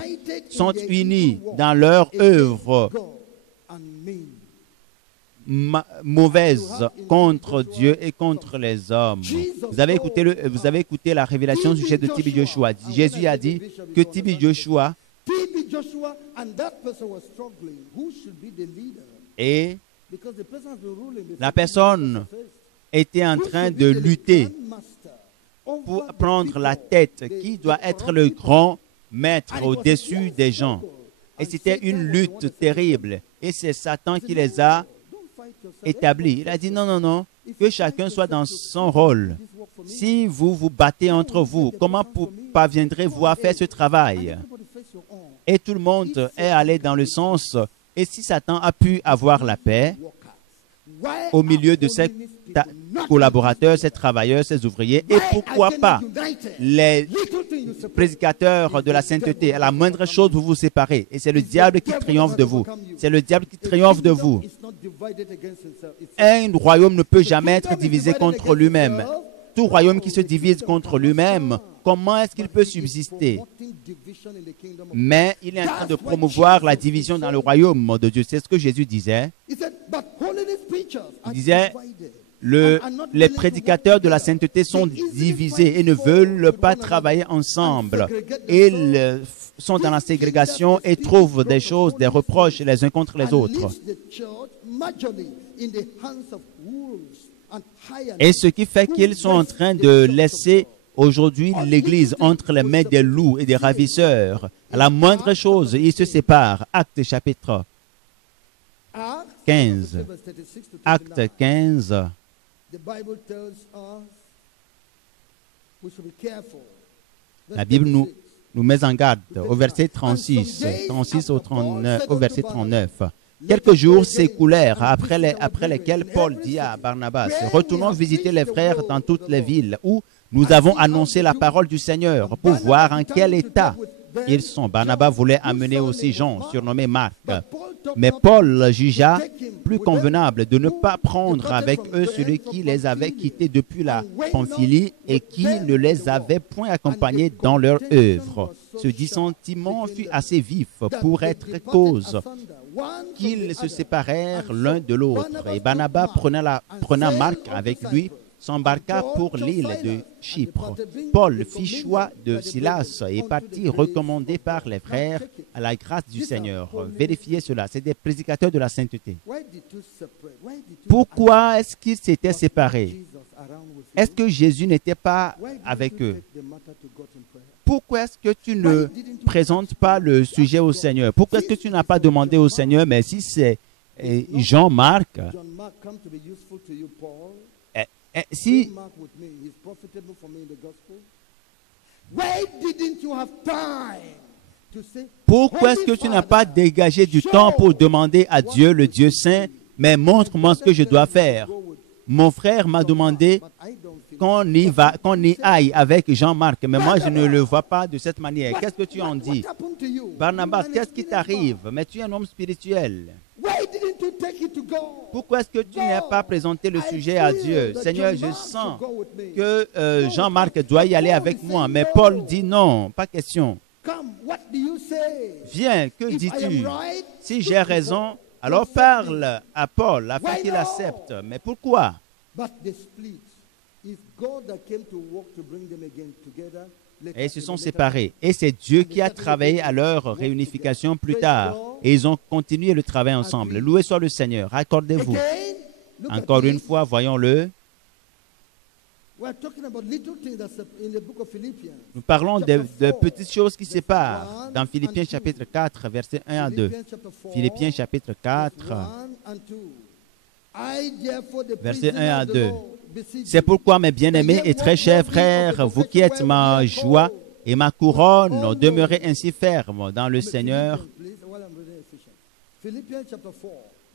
sont unis dans leur œuvre mauvaise contre Dieu et contre les hommes. Vous avez écouté la révélation du chef de TB Joshua. Jésus a dit que TB Joshua et la personne était en train de lutter pour prendre la tête, qui doit être le grand maître au-dessus des gens. Et c'était une lutte terrible. Et c'est Satan qui les a établis. Il a dit non, que chacun soit dans son rôle. Si vous vous battez entre vous, comment parviendrez-vous à faire ce travail? Et tout le monde est allé dans le sens, et si Satan a pu avoir la paix au milieu de ses collaborateurs, ses travailleurs, ses ouvriers, et pourquoi pas les prédicateurs de la sainteté, à la moindre chose vous vous séparez, et c'est le diable qui triomphe de vous. C'est le diable qui triomphe de vous. Un royaume ne peut jamais être divisé contre lui-même. Tout royaume qui se divise contre lui-même, comment est-ce qu'il peut subsister? Mais il est en train de promouvoir la division dans le royaume de Dieu. C'est ce que Jésus disait. Il disait, les prédicateurs de la sainteté sont divisés et ne veulent pas travailler ensemble. Ils sont dans la ségrégation et trouvent des choses, des reproches les uns contre les autres. Et ce qui fait qu'ils sont en train de laisser aujourd'hui l'Église entre les mains des loups et des ravisseurs. À la moindre chose, ils se séparent. Actes chapitre 15. Acte 15. La Bible nous met en garde au verset 36 au verset 39. Quelques jours s'écoulèrent après lesquels Paul dit à Barnabas, « Retournons visiter les frères dans toutes les villes où Nous avons annoncé la parole du Seigneur pour voir en quel état ils sont. Barnabas voulait amener aussi Jean, surnommé Marc. Mais Paul jugea plus convenable de ne pas prendre avec eux celui qui les avait quittés depuis la Pamphylie et qui ne les avait point accompagnés dans leur œuvre. Ce dissentiment fut assez vif pour être cause qu'ils se séparèrent l'un de l'autre. Et Barnabas, prenant Marc avec lui, s'embarqua pour l'île de Chypre. Paul fit choix de Silas et partit recommandé par les frères à la grâce du Seigneur. Vérifiez cela, c'est des prédicateurs de la sainteté. Pourquoi est-ce qu'ils s'étaient séparés? Est-ce que Jésus n'était pas avec eux? Pourquoi est-ce que tu ne présentes pas le sujet au Seigneur? Pourquoi est-ce que tu n'as pas demandé au Seigneur, mais si c'est Jean-Marc, si pourquoi est-ce que tu n'as pas dégagé du temps pour demander à Dieu, le Dieu saint, mais montre-moi ce que je dois faire? Mon frère m'a demandé qu'on y aille avec Jean-Marc, mais moi je ne le vois pas de cette manière. Qu'est-ce que tu en dis? Barnabas, qu'est-ce qui t'arrive? Mais tu es un homme spirituel. Pourquoi est-ce que tu n'as pas présenté le sujet à Dieu? Seigneur, je sens que Jean-Marc doit y aller avec moi, mais Paul dit non, pas question. Viens, que dis-tu? Si j'ai raison, alors parle à Paul afin qu'il accepte. Mais pourquoi? Et ils se sont séparés. Et c'est Dieu qui a travaillé à leur réunification plus tard. Et ils ont continué le travail ensemble. Loué soit le Seigneur. Accordez-vous. Encore une fois, voyons-le. Nous parlons de petites choses qui séparent. Dans Philippiens chapitre 4, versets 1 à 2. Philippiens chapitre 4, versets 1 à 2. C'est pourquoi, mes bien-aimés et très chers frères, vous qui êtes ma joie et ma couronne, demeurez ainsi fermes dans le Seigneur.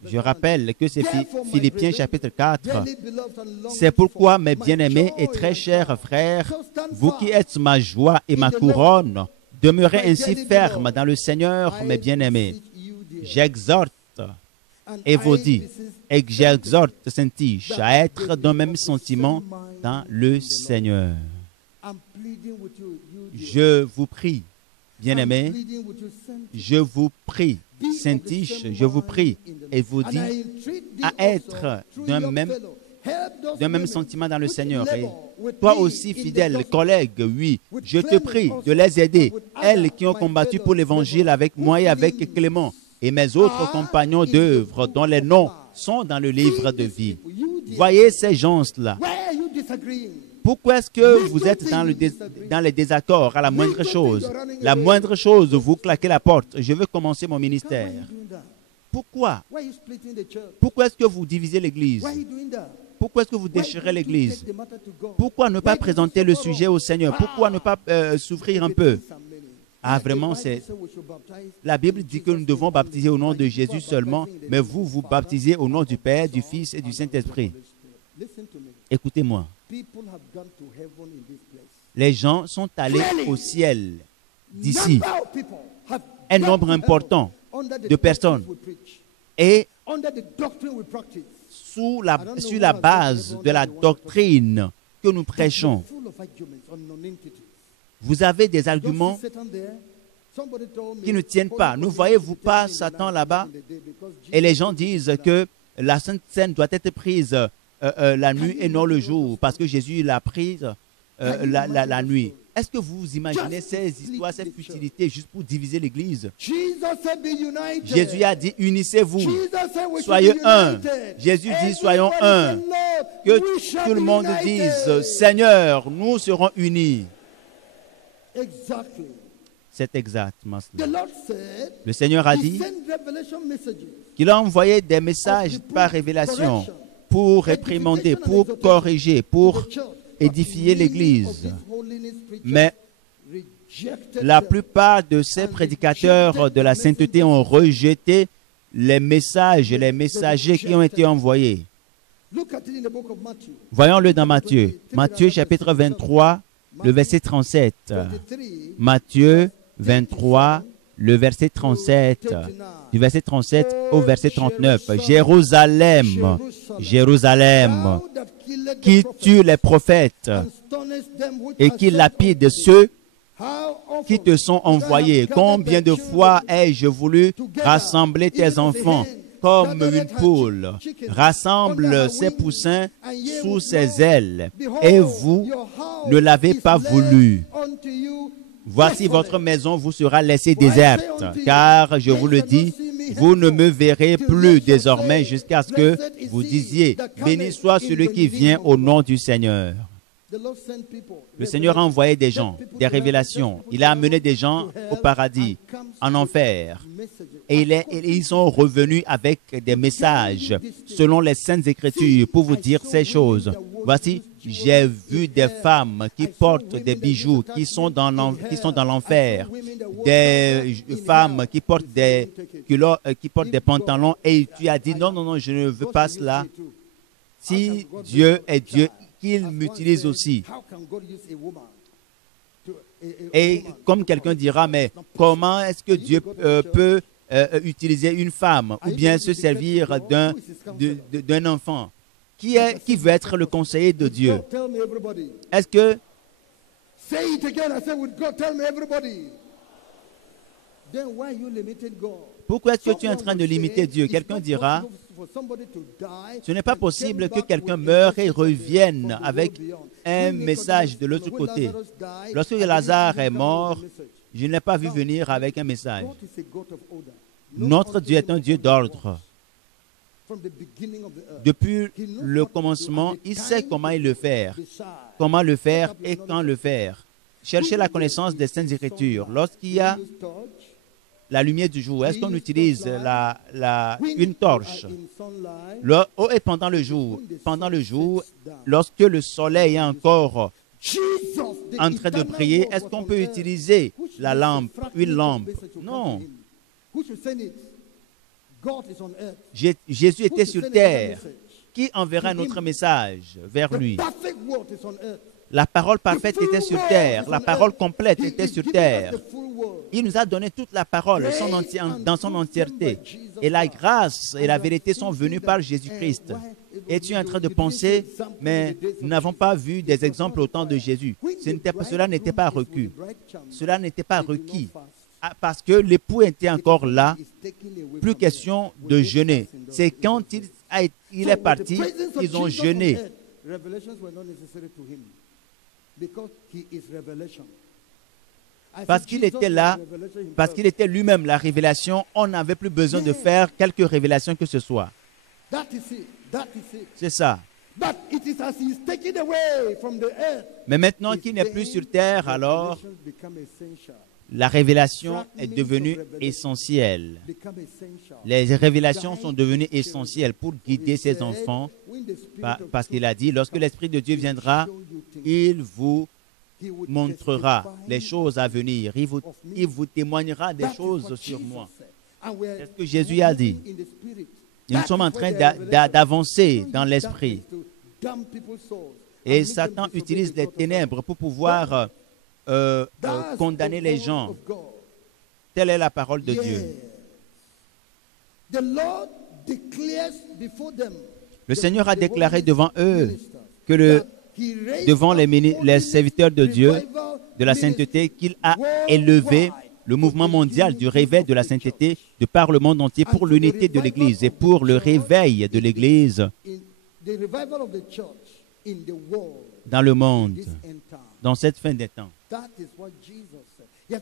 Je rappelle que c'est Philippiens chapitre 4. C'est pourquoi, mes bien-aimés et très chers frères, vous qui êtes ma joie et ma couronne, demeurez ainsi fermes dans le Seigneur, mes bien-aimés. J'exhorte et vous dis, et que j'exhorte Saint-Tige à être d'un même sentiment dans le Seigneur. Je vous prie, bien-aimés, je vous prie, Saint-Tige, je vous prie et vous dis à être d'un même sentiment dans le Seigneur. Et toi aussi, fidèle collègue, oui, je te prie de les aider, elles qui ont combattu pour l'Évangile avec moi et avec Clément et mes autres compagnons d'œuvre dont les noms sont dans le livre de vie. Voyez ces gens-là. Pourquoi est-ce que vous êtes dans les désaccords à la moindre chose? La moindre chose, vous claquez la porte. Je veux commencer mon ministère. Pourquoi? Pourquoi est-ce que vous divisez l'Église? Pourquoi est-ce que vous déchirez l'Église? Pourquoi ne pas présenter le sujet au Seigneur? Pourquoi ne pas s'ouvrir un peu? Ah, vraiment, la Bible dit que nous devons baptiser au nom de Jésus seulement, mais vous, vous baptisez au nom du Père, du Fils et du Saint-Esprit. Écoutez-moi. Les gens sont allés au ciel d'ici. Un nombre important de personnes. Et sur la base de la doctrine que nous prêchons, vous avez des arguments qui ne tiennent pas. Ne voyez-vous pas Satan là-bas? Et les gens disent que la Sainte Seine doit être prise la nuit et non le jour, parce que Jésus l'a prise la nuit. Est-ce que vous imaginez ces histoires, ces futilités juste pour diviser l'Église? Jésus a dit, unissez-vous, soyez un. Jésus dit, soyons un. Que tout le monde dise, Seigneur, nous serons unis. C'est exactement cela. Le Seigneur a dit qu'il a envoyé des messages par révélation pour réprimander, pour corriger, pour édifier l'Église. Mais la plupart de ces prédicateurs de la sainteté ont rejeté les messages et les messagers qui ont été envoyés. Look at it in the book of Matthew. Voyons-le dans Matthieu. Matthieu chapitre 23, le verset 37. 23, Matthieu 23, le verset 37. Du verset 37 au verset 39. Jérusalem, Jérusalem, thou that killest the qui prophets tue les prophètes and stonest them which et are qui sent lapide unto ceux thee, how often qui te sont envoyés. Combien de fois ai-je voulu rassembler tes enfants comme une poule rassemble ses poussins sous ses ailes, et vous ne l'avez pas voulu. Voici votre maison vous sera laissée déserte, car je vous le dis, vous ne me verrez plus désormais jusqu'à ce que vous disiez, béni soit celui qui vient au nom du Seigneur. Le Seigneur a envoyé des gens, des révélations. Il a amené des gens au paradis, en enfer. Et ils sont revenus avec des messages selon les Saintes Écritures pour vous dire ces choses. Voici, j'ai vu des femmes qui portent des bijoux, qui sont dans l'enfer. Des femmes qui portent des culottes, qui portent des pantalons. Et tu as dit, non, non, non, je ne veux pas cela. Si Dieu est Dieu, qu'il m'utilise aussi. Et comme quelqu'un dira, mais comment est-ce que Dieu peut utiliser une femme ou bien se servir d'un enfant? Qui veut être le conseiller de Dieu? Est-ce que... Pourquoi est-ce que tu es en train de limiter Dieu? Quelqu'un dira, ce n'est pas possible que quelqu'un meure et revienne avec un message de l'autre côté. Lorsque Lazare est mort, je ne l'ai pas vu venir avec un message. Notre Dieu est un Dieu d'ordre. Depuis le commencement, il sait comment le faire et quand le faire. Cherchez la connaissance des Saintes Écritures. Lorsqu'il y a la lumière du jour, est-ce qu'on utilise une torche? Et pendant le jour, lorsque le soleil est encore en train de briller, est-ce qu'on peut utiliser une lampe? Non. Jésus était sur terre. Qui enverra un autre message vers lui? La parole parfaite était sur terre. La parole complète était sur terre. Il nous a donné toute la parole dans son entièreté. Et la grâce et la vérité sont venues par Jésus-Christ. Et tu es en train de penser, mais nous n'avons pas vu des exemples au temps de Jésus. Cela n'était pas requis. Cela n'était pas requis. Parce que l'époux était encore là. Plus question de jeûner. C'est quand il est parti qu'ils ont jeûné. Parce qu'il était là, parce qu'il était lui-même la révélation, on n'avait plus besoin de faire quelques révélations que ce soit. C'est ça. Mais maintenant qu'il n'est plus sur terre, alors la révélation est devenue essentielle. Les révélations sont devenues essentielles pour guider ses enfants, parce qu'il a dit, lorsque l'Esprit de Dieu viendra, il vous montrera les choses à venir. Il vous témoignera des choses sur moi. C'est ce que Jésus a dit. Nous sommes en train d'avancer dans l'esprit. Et Satan utilise les ténèbres pour pouvoir condamner les gens. Telle est la parole de Dieu. Le Seigneur a déclaré devant eux que devant les serviteurs de Dieu, de la sainteté, qu'il a élevé le mouvement mondial du réveil de la sainteté de par le monde entier pour l'unité de l'Église et pour le réveil de l'Église dans le monde, dans cette fin des temps.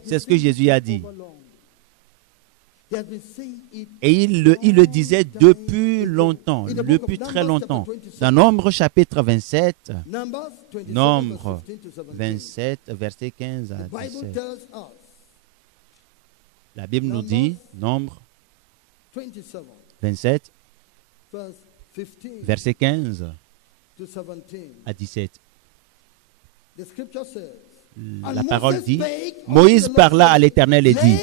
C'est ce que Jésus a dit. Et il le disait depuis longtemps, depuis très longtemps. Dans Nombre chapitre 27, Nombre 27, verset 15 à 17. La Bible nous dit, Nombre 27, verset 15 à 17. La parole dit, Moïse parla à l'Éternel et dit,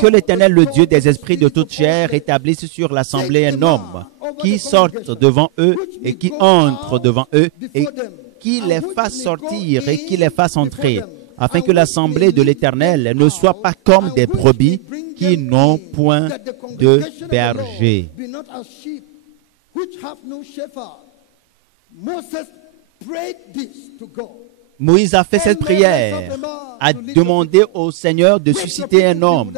que l'Éternel, le Dieu des esprits de toute chair, établisse sur l'assemblée un homme qui sortent devant eux et qui entrent devant eux, et qui les fasse sortir et qui les fasse entrer, afin que l'assemblée de l'Éternel ne soit pas comme des brebis qui n'ont point de berger. Moïse a fait cette prière, a demandé au Seigneur de susciter un homme,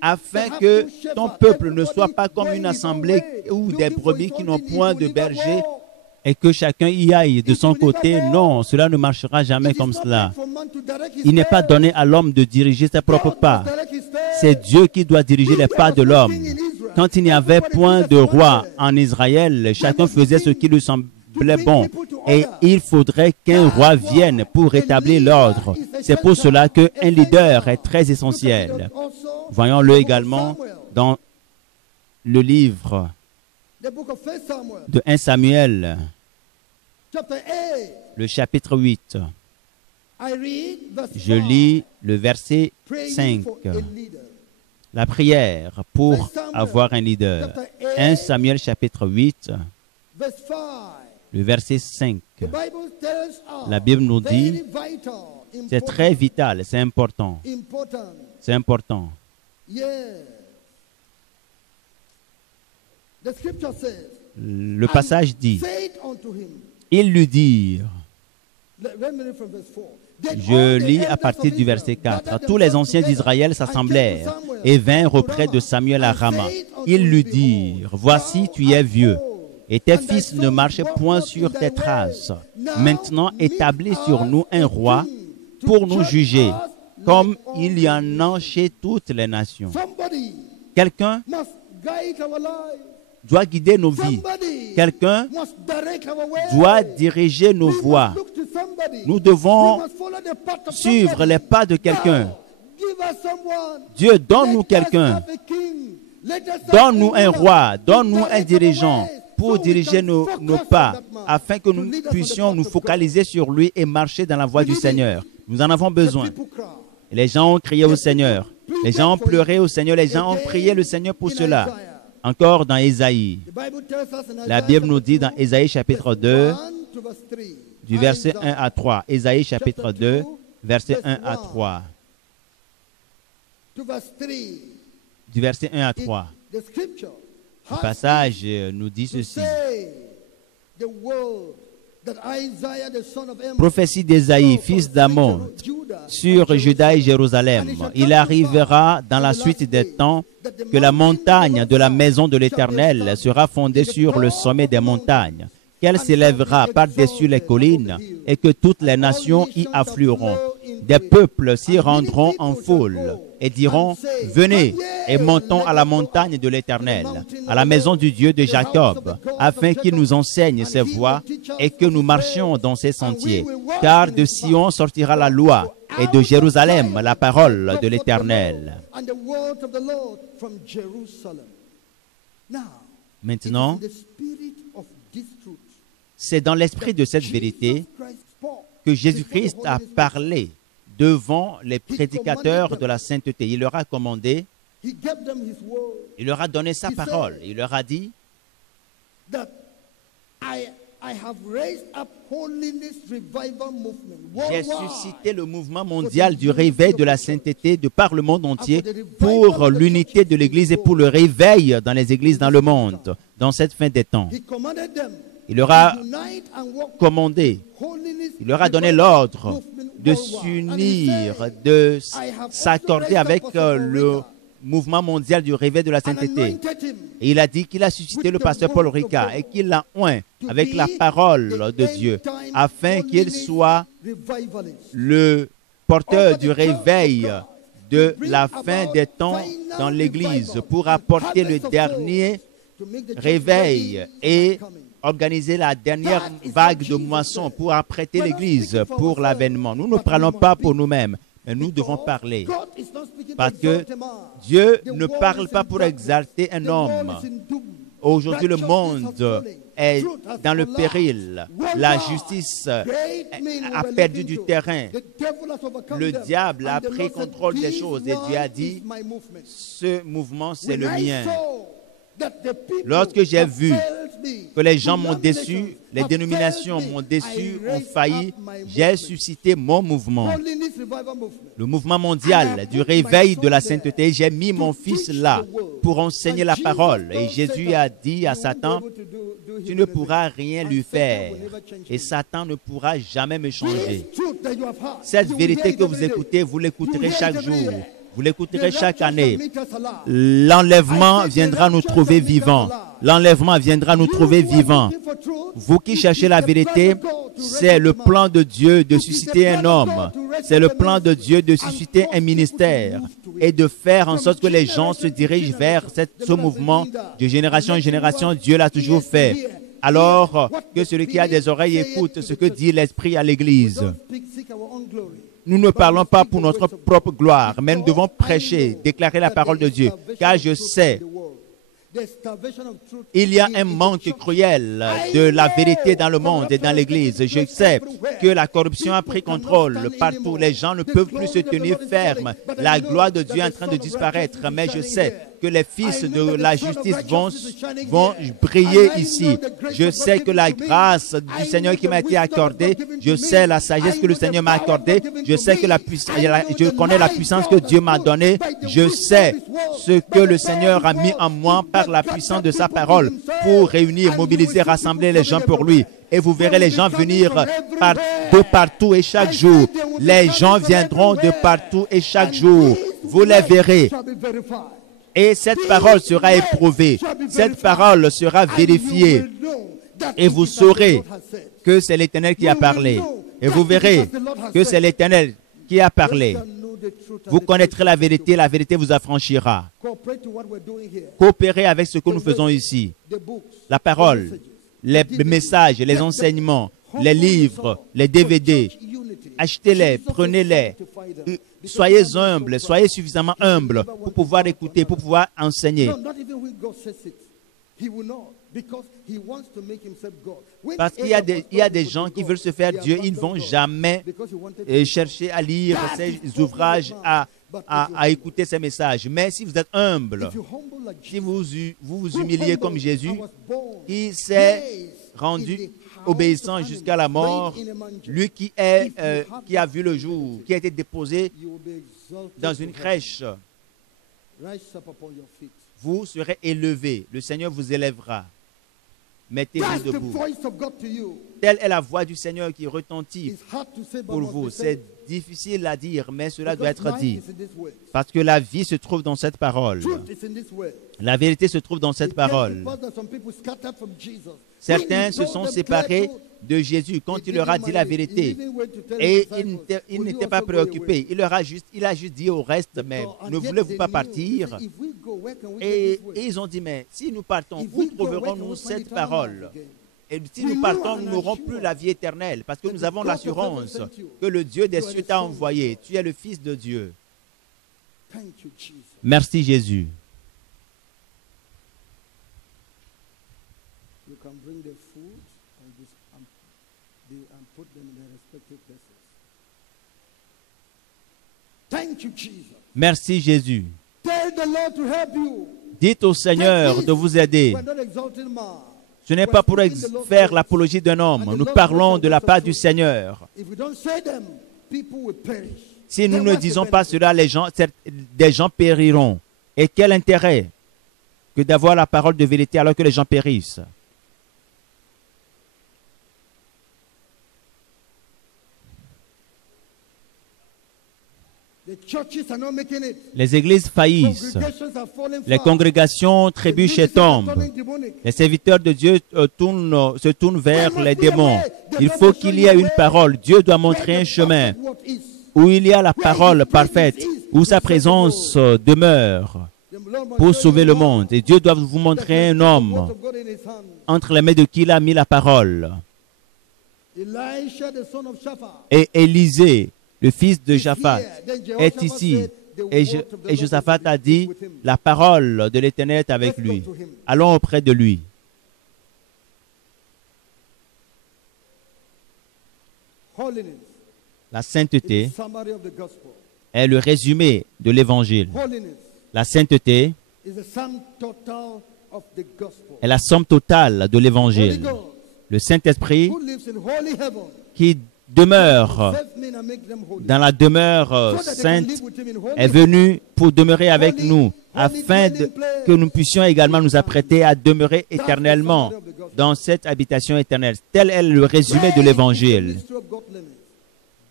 afin que ton peuple ne soit pas comme une assemblée ou des brebis qui n'ont point de berger et que chacun y aille de son côté. Non, cela ne marchera jamais comme cela. Il n'est pas donné à l'homme de diriger ses propres pas. C'est Dieu qui doit diriger les pas de l'homme. Quand il n'y avait point de roi en Israël, chacun faisait ce qui lui semblait bon. Et il faudrait qu'un roi vienne pour rétablir l'ordre. C'est pour cela qu'un leader est très essentiel. Voyons-le également dans le livre de 1 Samuel, le chapitre 8. Je lis le verset 5. La prière pour avoir un leader. 1 Samuel chapitre 8, le verset 5. La Bible nous dit, c'est très vital, c'est important. C'est important. Le passage dit, ils lui dirent, je lis à partir du verset 4. Tous les anciens d'Israël s'assemblèrent et vinrent auprès de Samuel à Rama. Ils lui dirent, voici, tu es vieux, et tes fils ne marchent point sur tes traces. Maintenant, établis sur nous un roi pour nous juger, comme il y en a chez toutes les nations. Quelqu'un doit guider nos vies. Quelqu'un doit diriger nos voies. Nous devons suivre les pas de quelqu'un. Dieu, donne-nous quelqu'un. Donne-nous un roi. Donne-nous un dirigeant pour diriger nos pas, afin que nous puissions nous focaliser sur lui et marcher dans la voie du Seigneur. Nous en avons besoin. Et les gens ont crié au Seigneur. Les gens ont pleuré au Seigneur. Les gens ont prié le Seigneur pour cela. Encore dans Ésaïe. La Bible nous dit dans Ésaïe chapitre 2, du verset 1 à 3. Ésaïe chapitre 2, verset 1 à 3. Du verset 1 à 3. Le passage nous dit ceci. Prophétie d'Ésaïe, fils d'Amon, sur Juda et Jérusalem. Il arrivera dans la suite des temps que la montagne de la maison de l'Éternel sera fondée sur le sommet des montagnes, qu'elle s'élèvera par-dessus les collines et que toutes les nations y afflueront. Des peuples s'y rendront en foule et diront, venez et montons à la montagne de l'Éternel, à la maison du Dieu de Jacob, afin qu'il nous enseigne ses voies et que nous marchions dans ses sentiers. Car de Sion sortira la loi et de Jérusalem la parole de l'Éternel. Maintenant, c'est dans l'esprit de cette vérité que Jésus-Christ a parlé devant les prédicateurs de la sainteté. Il leur a commandé, il leur a donné sa parole. Il leur a dit, j'ai suscité le mouvement mondial du réveil de la sainteté de par le monde entier pour l'unité de l'Église et pour le réveil dans les églises dans le monde, dans cette fin des temps. Il leur a commandé, il leur a donné l'ordre de s'unir, de s'accorder avec le mouvement mondial du réveil de la sainteté. Et il a dit qu'il a suscité le pasteur Paul Ricard et qu'il l'a oint avec la parole de Dieu, afin qu'il soit le porteur du réveil de la fin des temps dans l'Église pour apporter le dernier réveil et organiser la dernière vague de moisson pour apprêter l'Église pour l'avènement. Nous ne parlons pas pour nous-mêmes, mais nous devons parler. Parce que Dieu ne parle pas pour exalter un homme. Aujourd'hui, le monde est dans le péril. La justice a perdu du terrain. Le diable a pris contrôle des choses. Et Dieu a dit, ce mouvement, c'est le mien. Lorsque j'ai vu que les gens m'ont déçu, les dénominations m'ont déçu, ont failli, j'ai suscité mon mouvement, le mouvement mondial du réveil de la sainteté. J'ai mis mon fils là pour enseigner la parole. Et Jésus a dit à Satan, tu ne pourras rien lui faire et Satan ne pourra jamais me changer. Cette vérité que vous écoutez, vous l'écouterez chaque jour. Vous l'écouterez chaque année. L'enlèvement viendra nous trouver vivants. L'enlèvement viendra nous trouver vivants. Vous qui cherchez la vérité, c'est le plan de Dieu de susciter un homme. C'est le plan de Dieu de susciter un ministère et de faire en sorte que les gens se dirigent vers ce mouvement de génération en génération. Dieu l'a toujours fait. Alors que celui qui a des oreilles écoute ce que dit l'Esprit à l'Église. Nous ne parlons pas pour notre propre gloire, mais nous devons prêcher, déclarer la parole de Dieu. Car je sais, il y a un manque cruel de la vérité dans le monde et dans l'Église. Je sais que la corruption a pris contrôle partout. Les gens ne peuvent plus se tenir fermes. La gloire de Dieu est en train de disparaître, mais je sais que les fils de la justice vont briller ici. Je sais que la grâce du Seigneur qui m'a été accordée, je sais la sagesse que le Seigneur m'a accordée, je sais que je connais la puissance que Dieu m'a donnée, je sais ce que le Seigneur a mis en moi par la puissance de sa parole pour réunir, mobiliser, rassembler les gens pour lui. Et vous verrez les gens venir de partout et chaque jour. Les gens viendront de partout et chaque jour. Vous les verrez. Et cette parole sera éprouvée. Cette parole sera vérifiée. Et vous saurez que c'est l'Éternel qui a parlé. Et vous verrez que c'est l'Éternel qui a parlé. Vous connaîtrez la vérité vous affranchira. Coopérez avec ce que nous faisons ici. La parole, les messages, les enseignements, les livres, les DVD. Achetez-les, prenez-les. Soyez humbles, soyez suffisamment humbles pour pouvoir écouter, pour pouvoir enseigner. Parce qu'il y a des gens qui veulent se faire Dieu, ils ne vont jamais chercher à lire ces ouvrages, à écouter ces messages. Mais si vous êtes humble, si vous vous humiliez comme Jésus, qui s'est rendu obéissant jusqu'à la mort, lui qui a vu le jour, qui a été déposé dans une crèche, vous serez élevé. Le Seigneur vous élèvera. Mettez-vous debout. Telle est la voix du Seigneur qui retentit pour vous. C'est difficile à dire, mais cela doit être dit. Parce que la vie se trouve dans cette parole. La vérité se trouve dans cette parole. Certains se sont séparés de Jésus quand il leur a dit la vérité. Et il n'était pas préoccupé. Il a juste dit au reste, mais ne voulez-vous pas partir? Et ils ont dit, mais si nous partons, où trouverons-nous cette parole? Et si nous partons, nous n'aurons plus la vie éternelle, parce que nous avons l'assurance que le Dieu des cieux t'a envoyé. Tu es le Fils de Dieu. Merci Jésus. Merci Jésus. Dites au Seigneur de vous aider. Ce n'est pas pour faire l'apologie d'un homme. Nous parlons de la part du Seigneur. Si nous ne disons pas cela, des gens périront. Et quel intérêt que d'avoir la parole de vérité alors que les gens périssent? Les églises faillissent. Les congrégations trébuchent et tombent. Les serviteurs de Dieu se tournent vers les démons. Il faut qu'il y ait une parole. Dieu doit montrer un chemin où il y a la parole parfaite, où sa présence demeure pour sauver le monde. Et Dieu doit vous montrer un homme entre les mains de qui il a mis la parole. Et Élisée, le fils de Japhat, est ici. Et Josaphat a dit, la parole de l'Éternel est avec lui. Allons auprès de lui. La sainteté est le résumé de l'Évangile. La sainteté of the gospel. est la somme totale de Holy l'évangile. Ghost, Le Saint-Esprit who lives in holy heaven, qui demeure save men and make them holy. dans la demeure So that they can sainte live with him in holy est venu pour demeurer avec Holy, nous, holy afin dwelling place. que nous puissions également nous apprêter à demeurer éternellement summary of the gospel. dans cette habitation éternelle. Tel est le résumé de l'évangile. Mystery of godliness.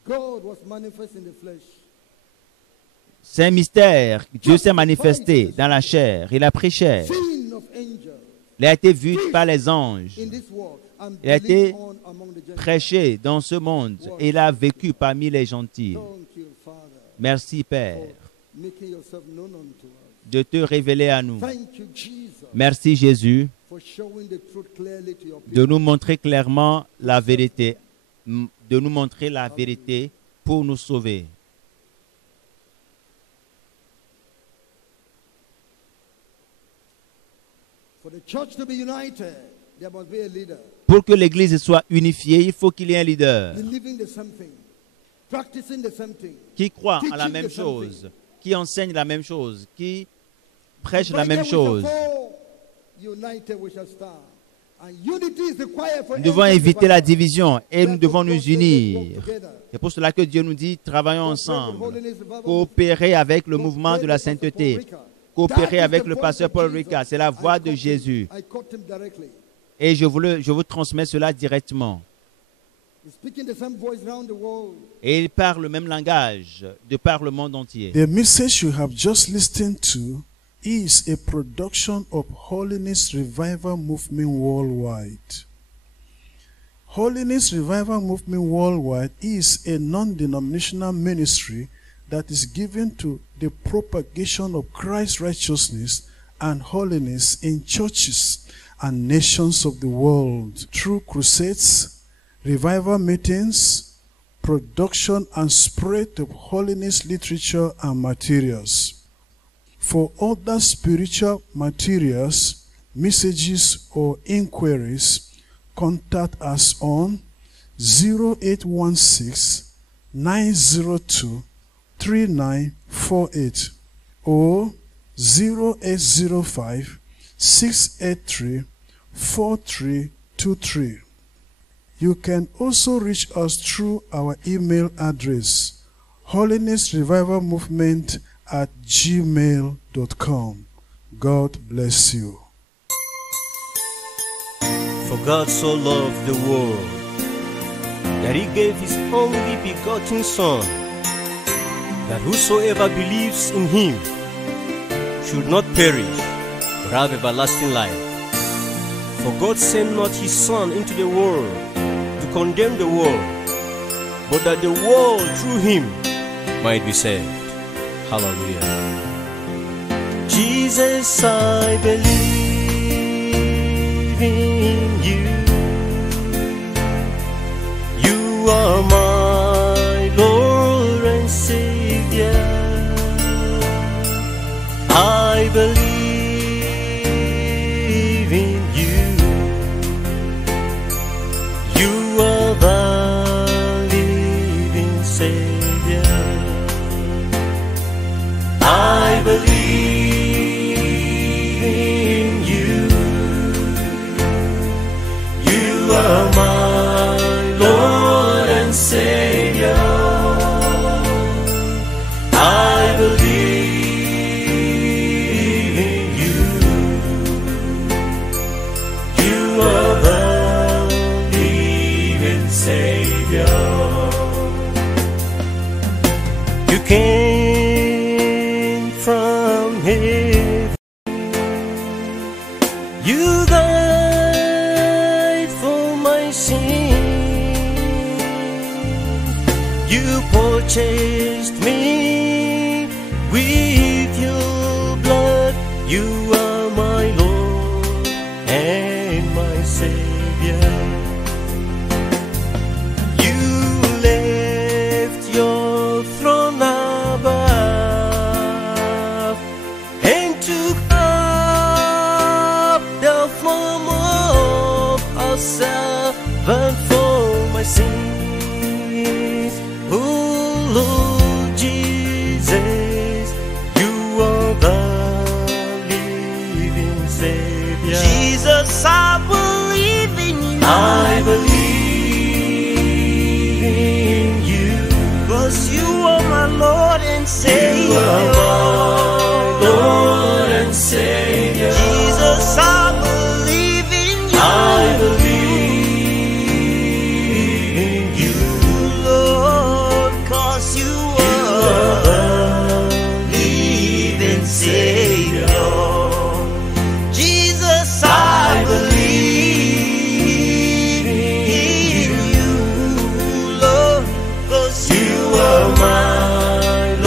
God was manifest in the flesh. C'est un mystère. Dieu s'est manifesté dans la chair. Il a pris chair. Seen of angels Il a été vu par les anges. in this world and Il a believed été on among the Gentiles. Prêché dans ce monde. Et il a vécu parmi les gentils. Thank you, Father, Merci, Père, making yourself known unto us. de te révéler à nous. Thank you, Jesus, Merci, Jésus, for showing the truth clearly to your de people. nous montrer clairement la vérité, de nous montrer la vérité pour nous sauver. For the church to be united, there must be a leader. Pour que l'Église soit unifiée, il faut qu'il y ait un leader Believing the same thing, practicing the same thing. qui croit en la Teaching même the same chose, qui enseigne la même chose, qui prêche la Divided même we shall chose. fall, united we shall stand. And unity is required for Nous devons every éviter la survivor. division et nous Therefore, devons God nous said, "Let's unir. walk together." C'est pour cela que Dieu nous dit, travaillons Cooperate with ensemble, holiness, revival, coopérer avec le cooperate mouvement de la with Pastor sainteté, Paul Ricard. coopérer That is avec the le voice pasteur of Paul Jesus. Ricard. C'est la voix de Jésus. I quote him directly. Et je vous transmets cela directement. He's speaking the same voice around the world. Et il parle le même langage de par le monde entier. The message you have just listened to is a production of Holiness Revival Movement Worldwide. Holiness Revival Movement Worldwide is a non-denominational ministry that is given to the propagation of Christ's righteousness and holiness in churches and nations of the world through crusades, revival meetings, production and spread of holiness literature and materials. For other spiritual materials, messages or inquiries, contact us on 0816 902 3948 or 0805 683 4323. You can also reach us through our email address, holinessrevivalmovement@gmail.com. God bless you. For God so loved the world that he gave his only begotten Son, that whosoever believes in him should not perish, but have everlasting life. For God sent not his Son into the world to condemn the world, but that the world through him might be saved. Hallelujah. Jesus, I believe in you. You are my Lord and Savior. I believe in you. You are the living Savior. I believe in you. You are my Lord and Savior. I believe in you. You are the living Savior. You came from heaven. You died for my sins. You purchased me with your blood. You are my Lord and my Savior. You left your throne above and took up the form of a servant for my sins. Oh Lord Jesus, you are the living Savior. Savior. Jesus, I believe in you. I believe in you, Lord, 'cause you are the living Savior. Savior. Jesus, I believe in you, Lord, 'cause you are my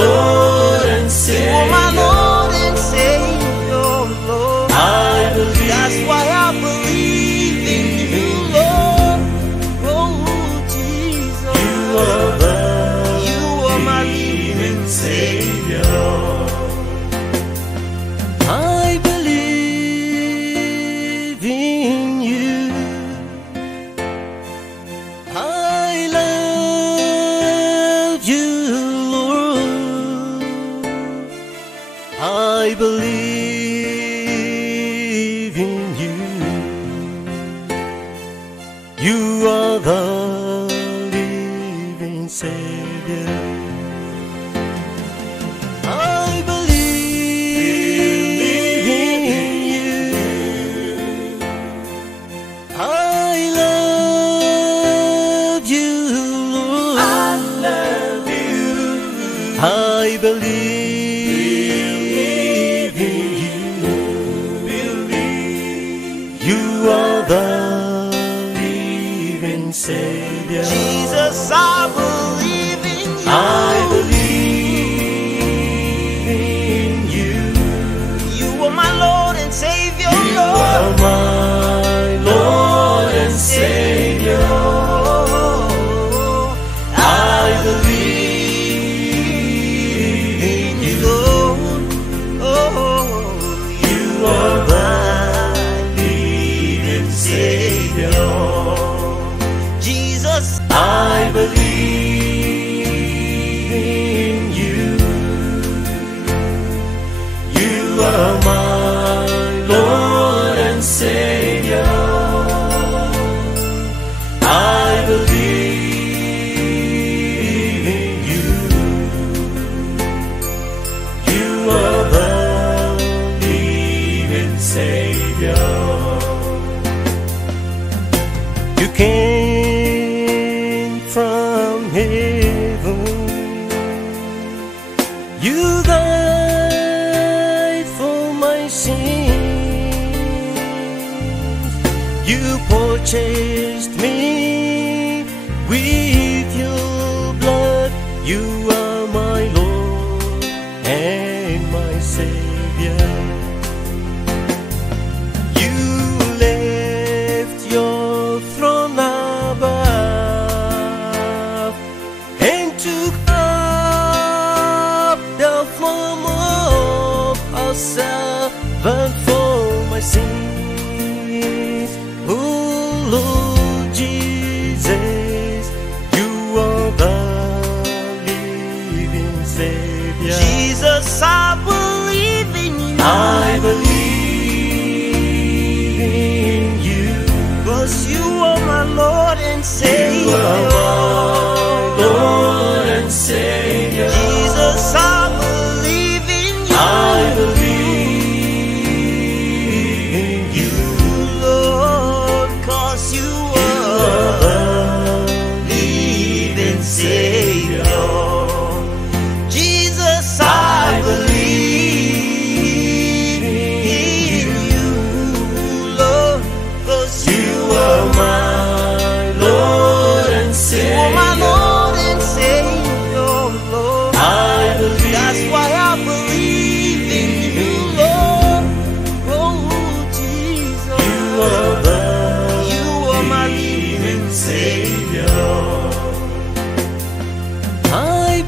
Lord and my Savior. Lord and Savior, Lord. I believe. That's why I believe in you, Lord. Oh, Jesus, You are the you are my living Savior. I believe in you. I love you, Lord. I believe in you. You are the living Savior. I believe in you. I love you, Lord. I love you. I believe in you. You are the living Savior. Jesus, I believe in you. I believe in you. You are my Lord and Savior, You are Lord. my Lord and Savior. I believe in you. Lord. Oh, You are my living Savior. Jesus, I believe in you. You are my Lord and Savior. I believe in you. You are the living Savior. You came from heaven. You died for my sins. You purchased me with your blood. You are my Lord and my Savior. You left your throne above and took up the form of a servant for my sins. Oh Lord Jesus, you are the living Savior. Jesus, I believe in you. I believe in you. 'Cause you are my Lord and Savior. You are my Lord and Savior. Jesus, I believe in you. I believe in you. Lord, 'cause you are living Savior. Jesus, I believe in you, Lord, 'cause you You are my Lord and are Savior. my Lord and Savior, Lord. I believe. That's why I believe in you, Lord. Oh, Jesus, You are the you are my living Savior. I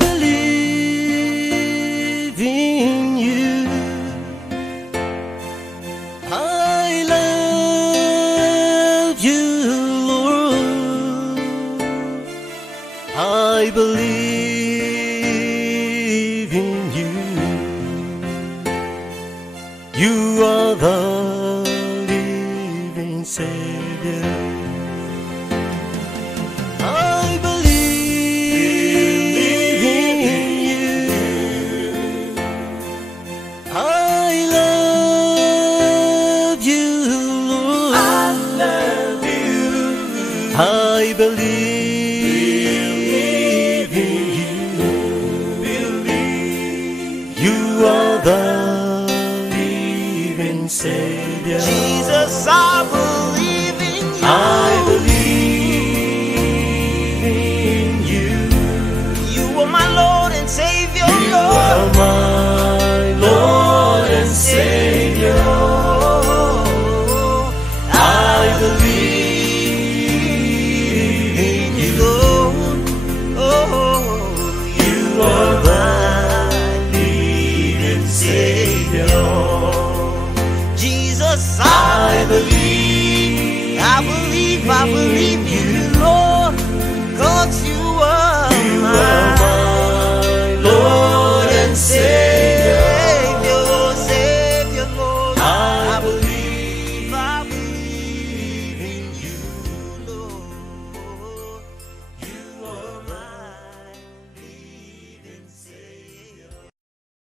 believe in you. I love you, Lord. I believe in you. You are the living Savior. I believe in you. I love we believe in you. You are the living Savior. Jesus, I believe.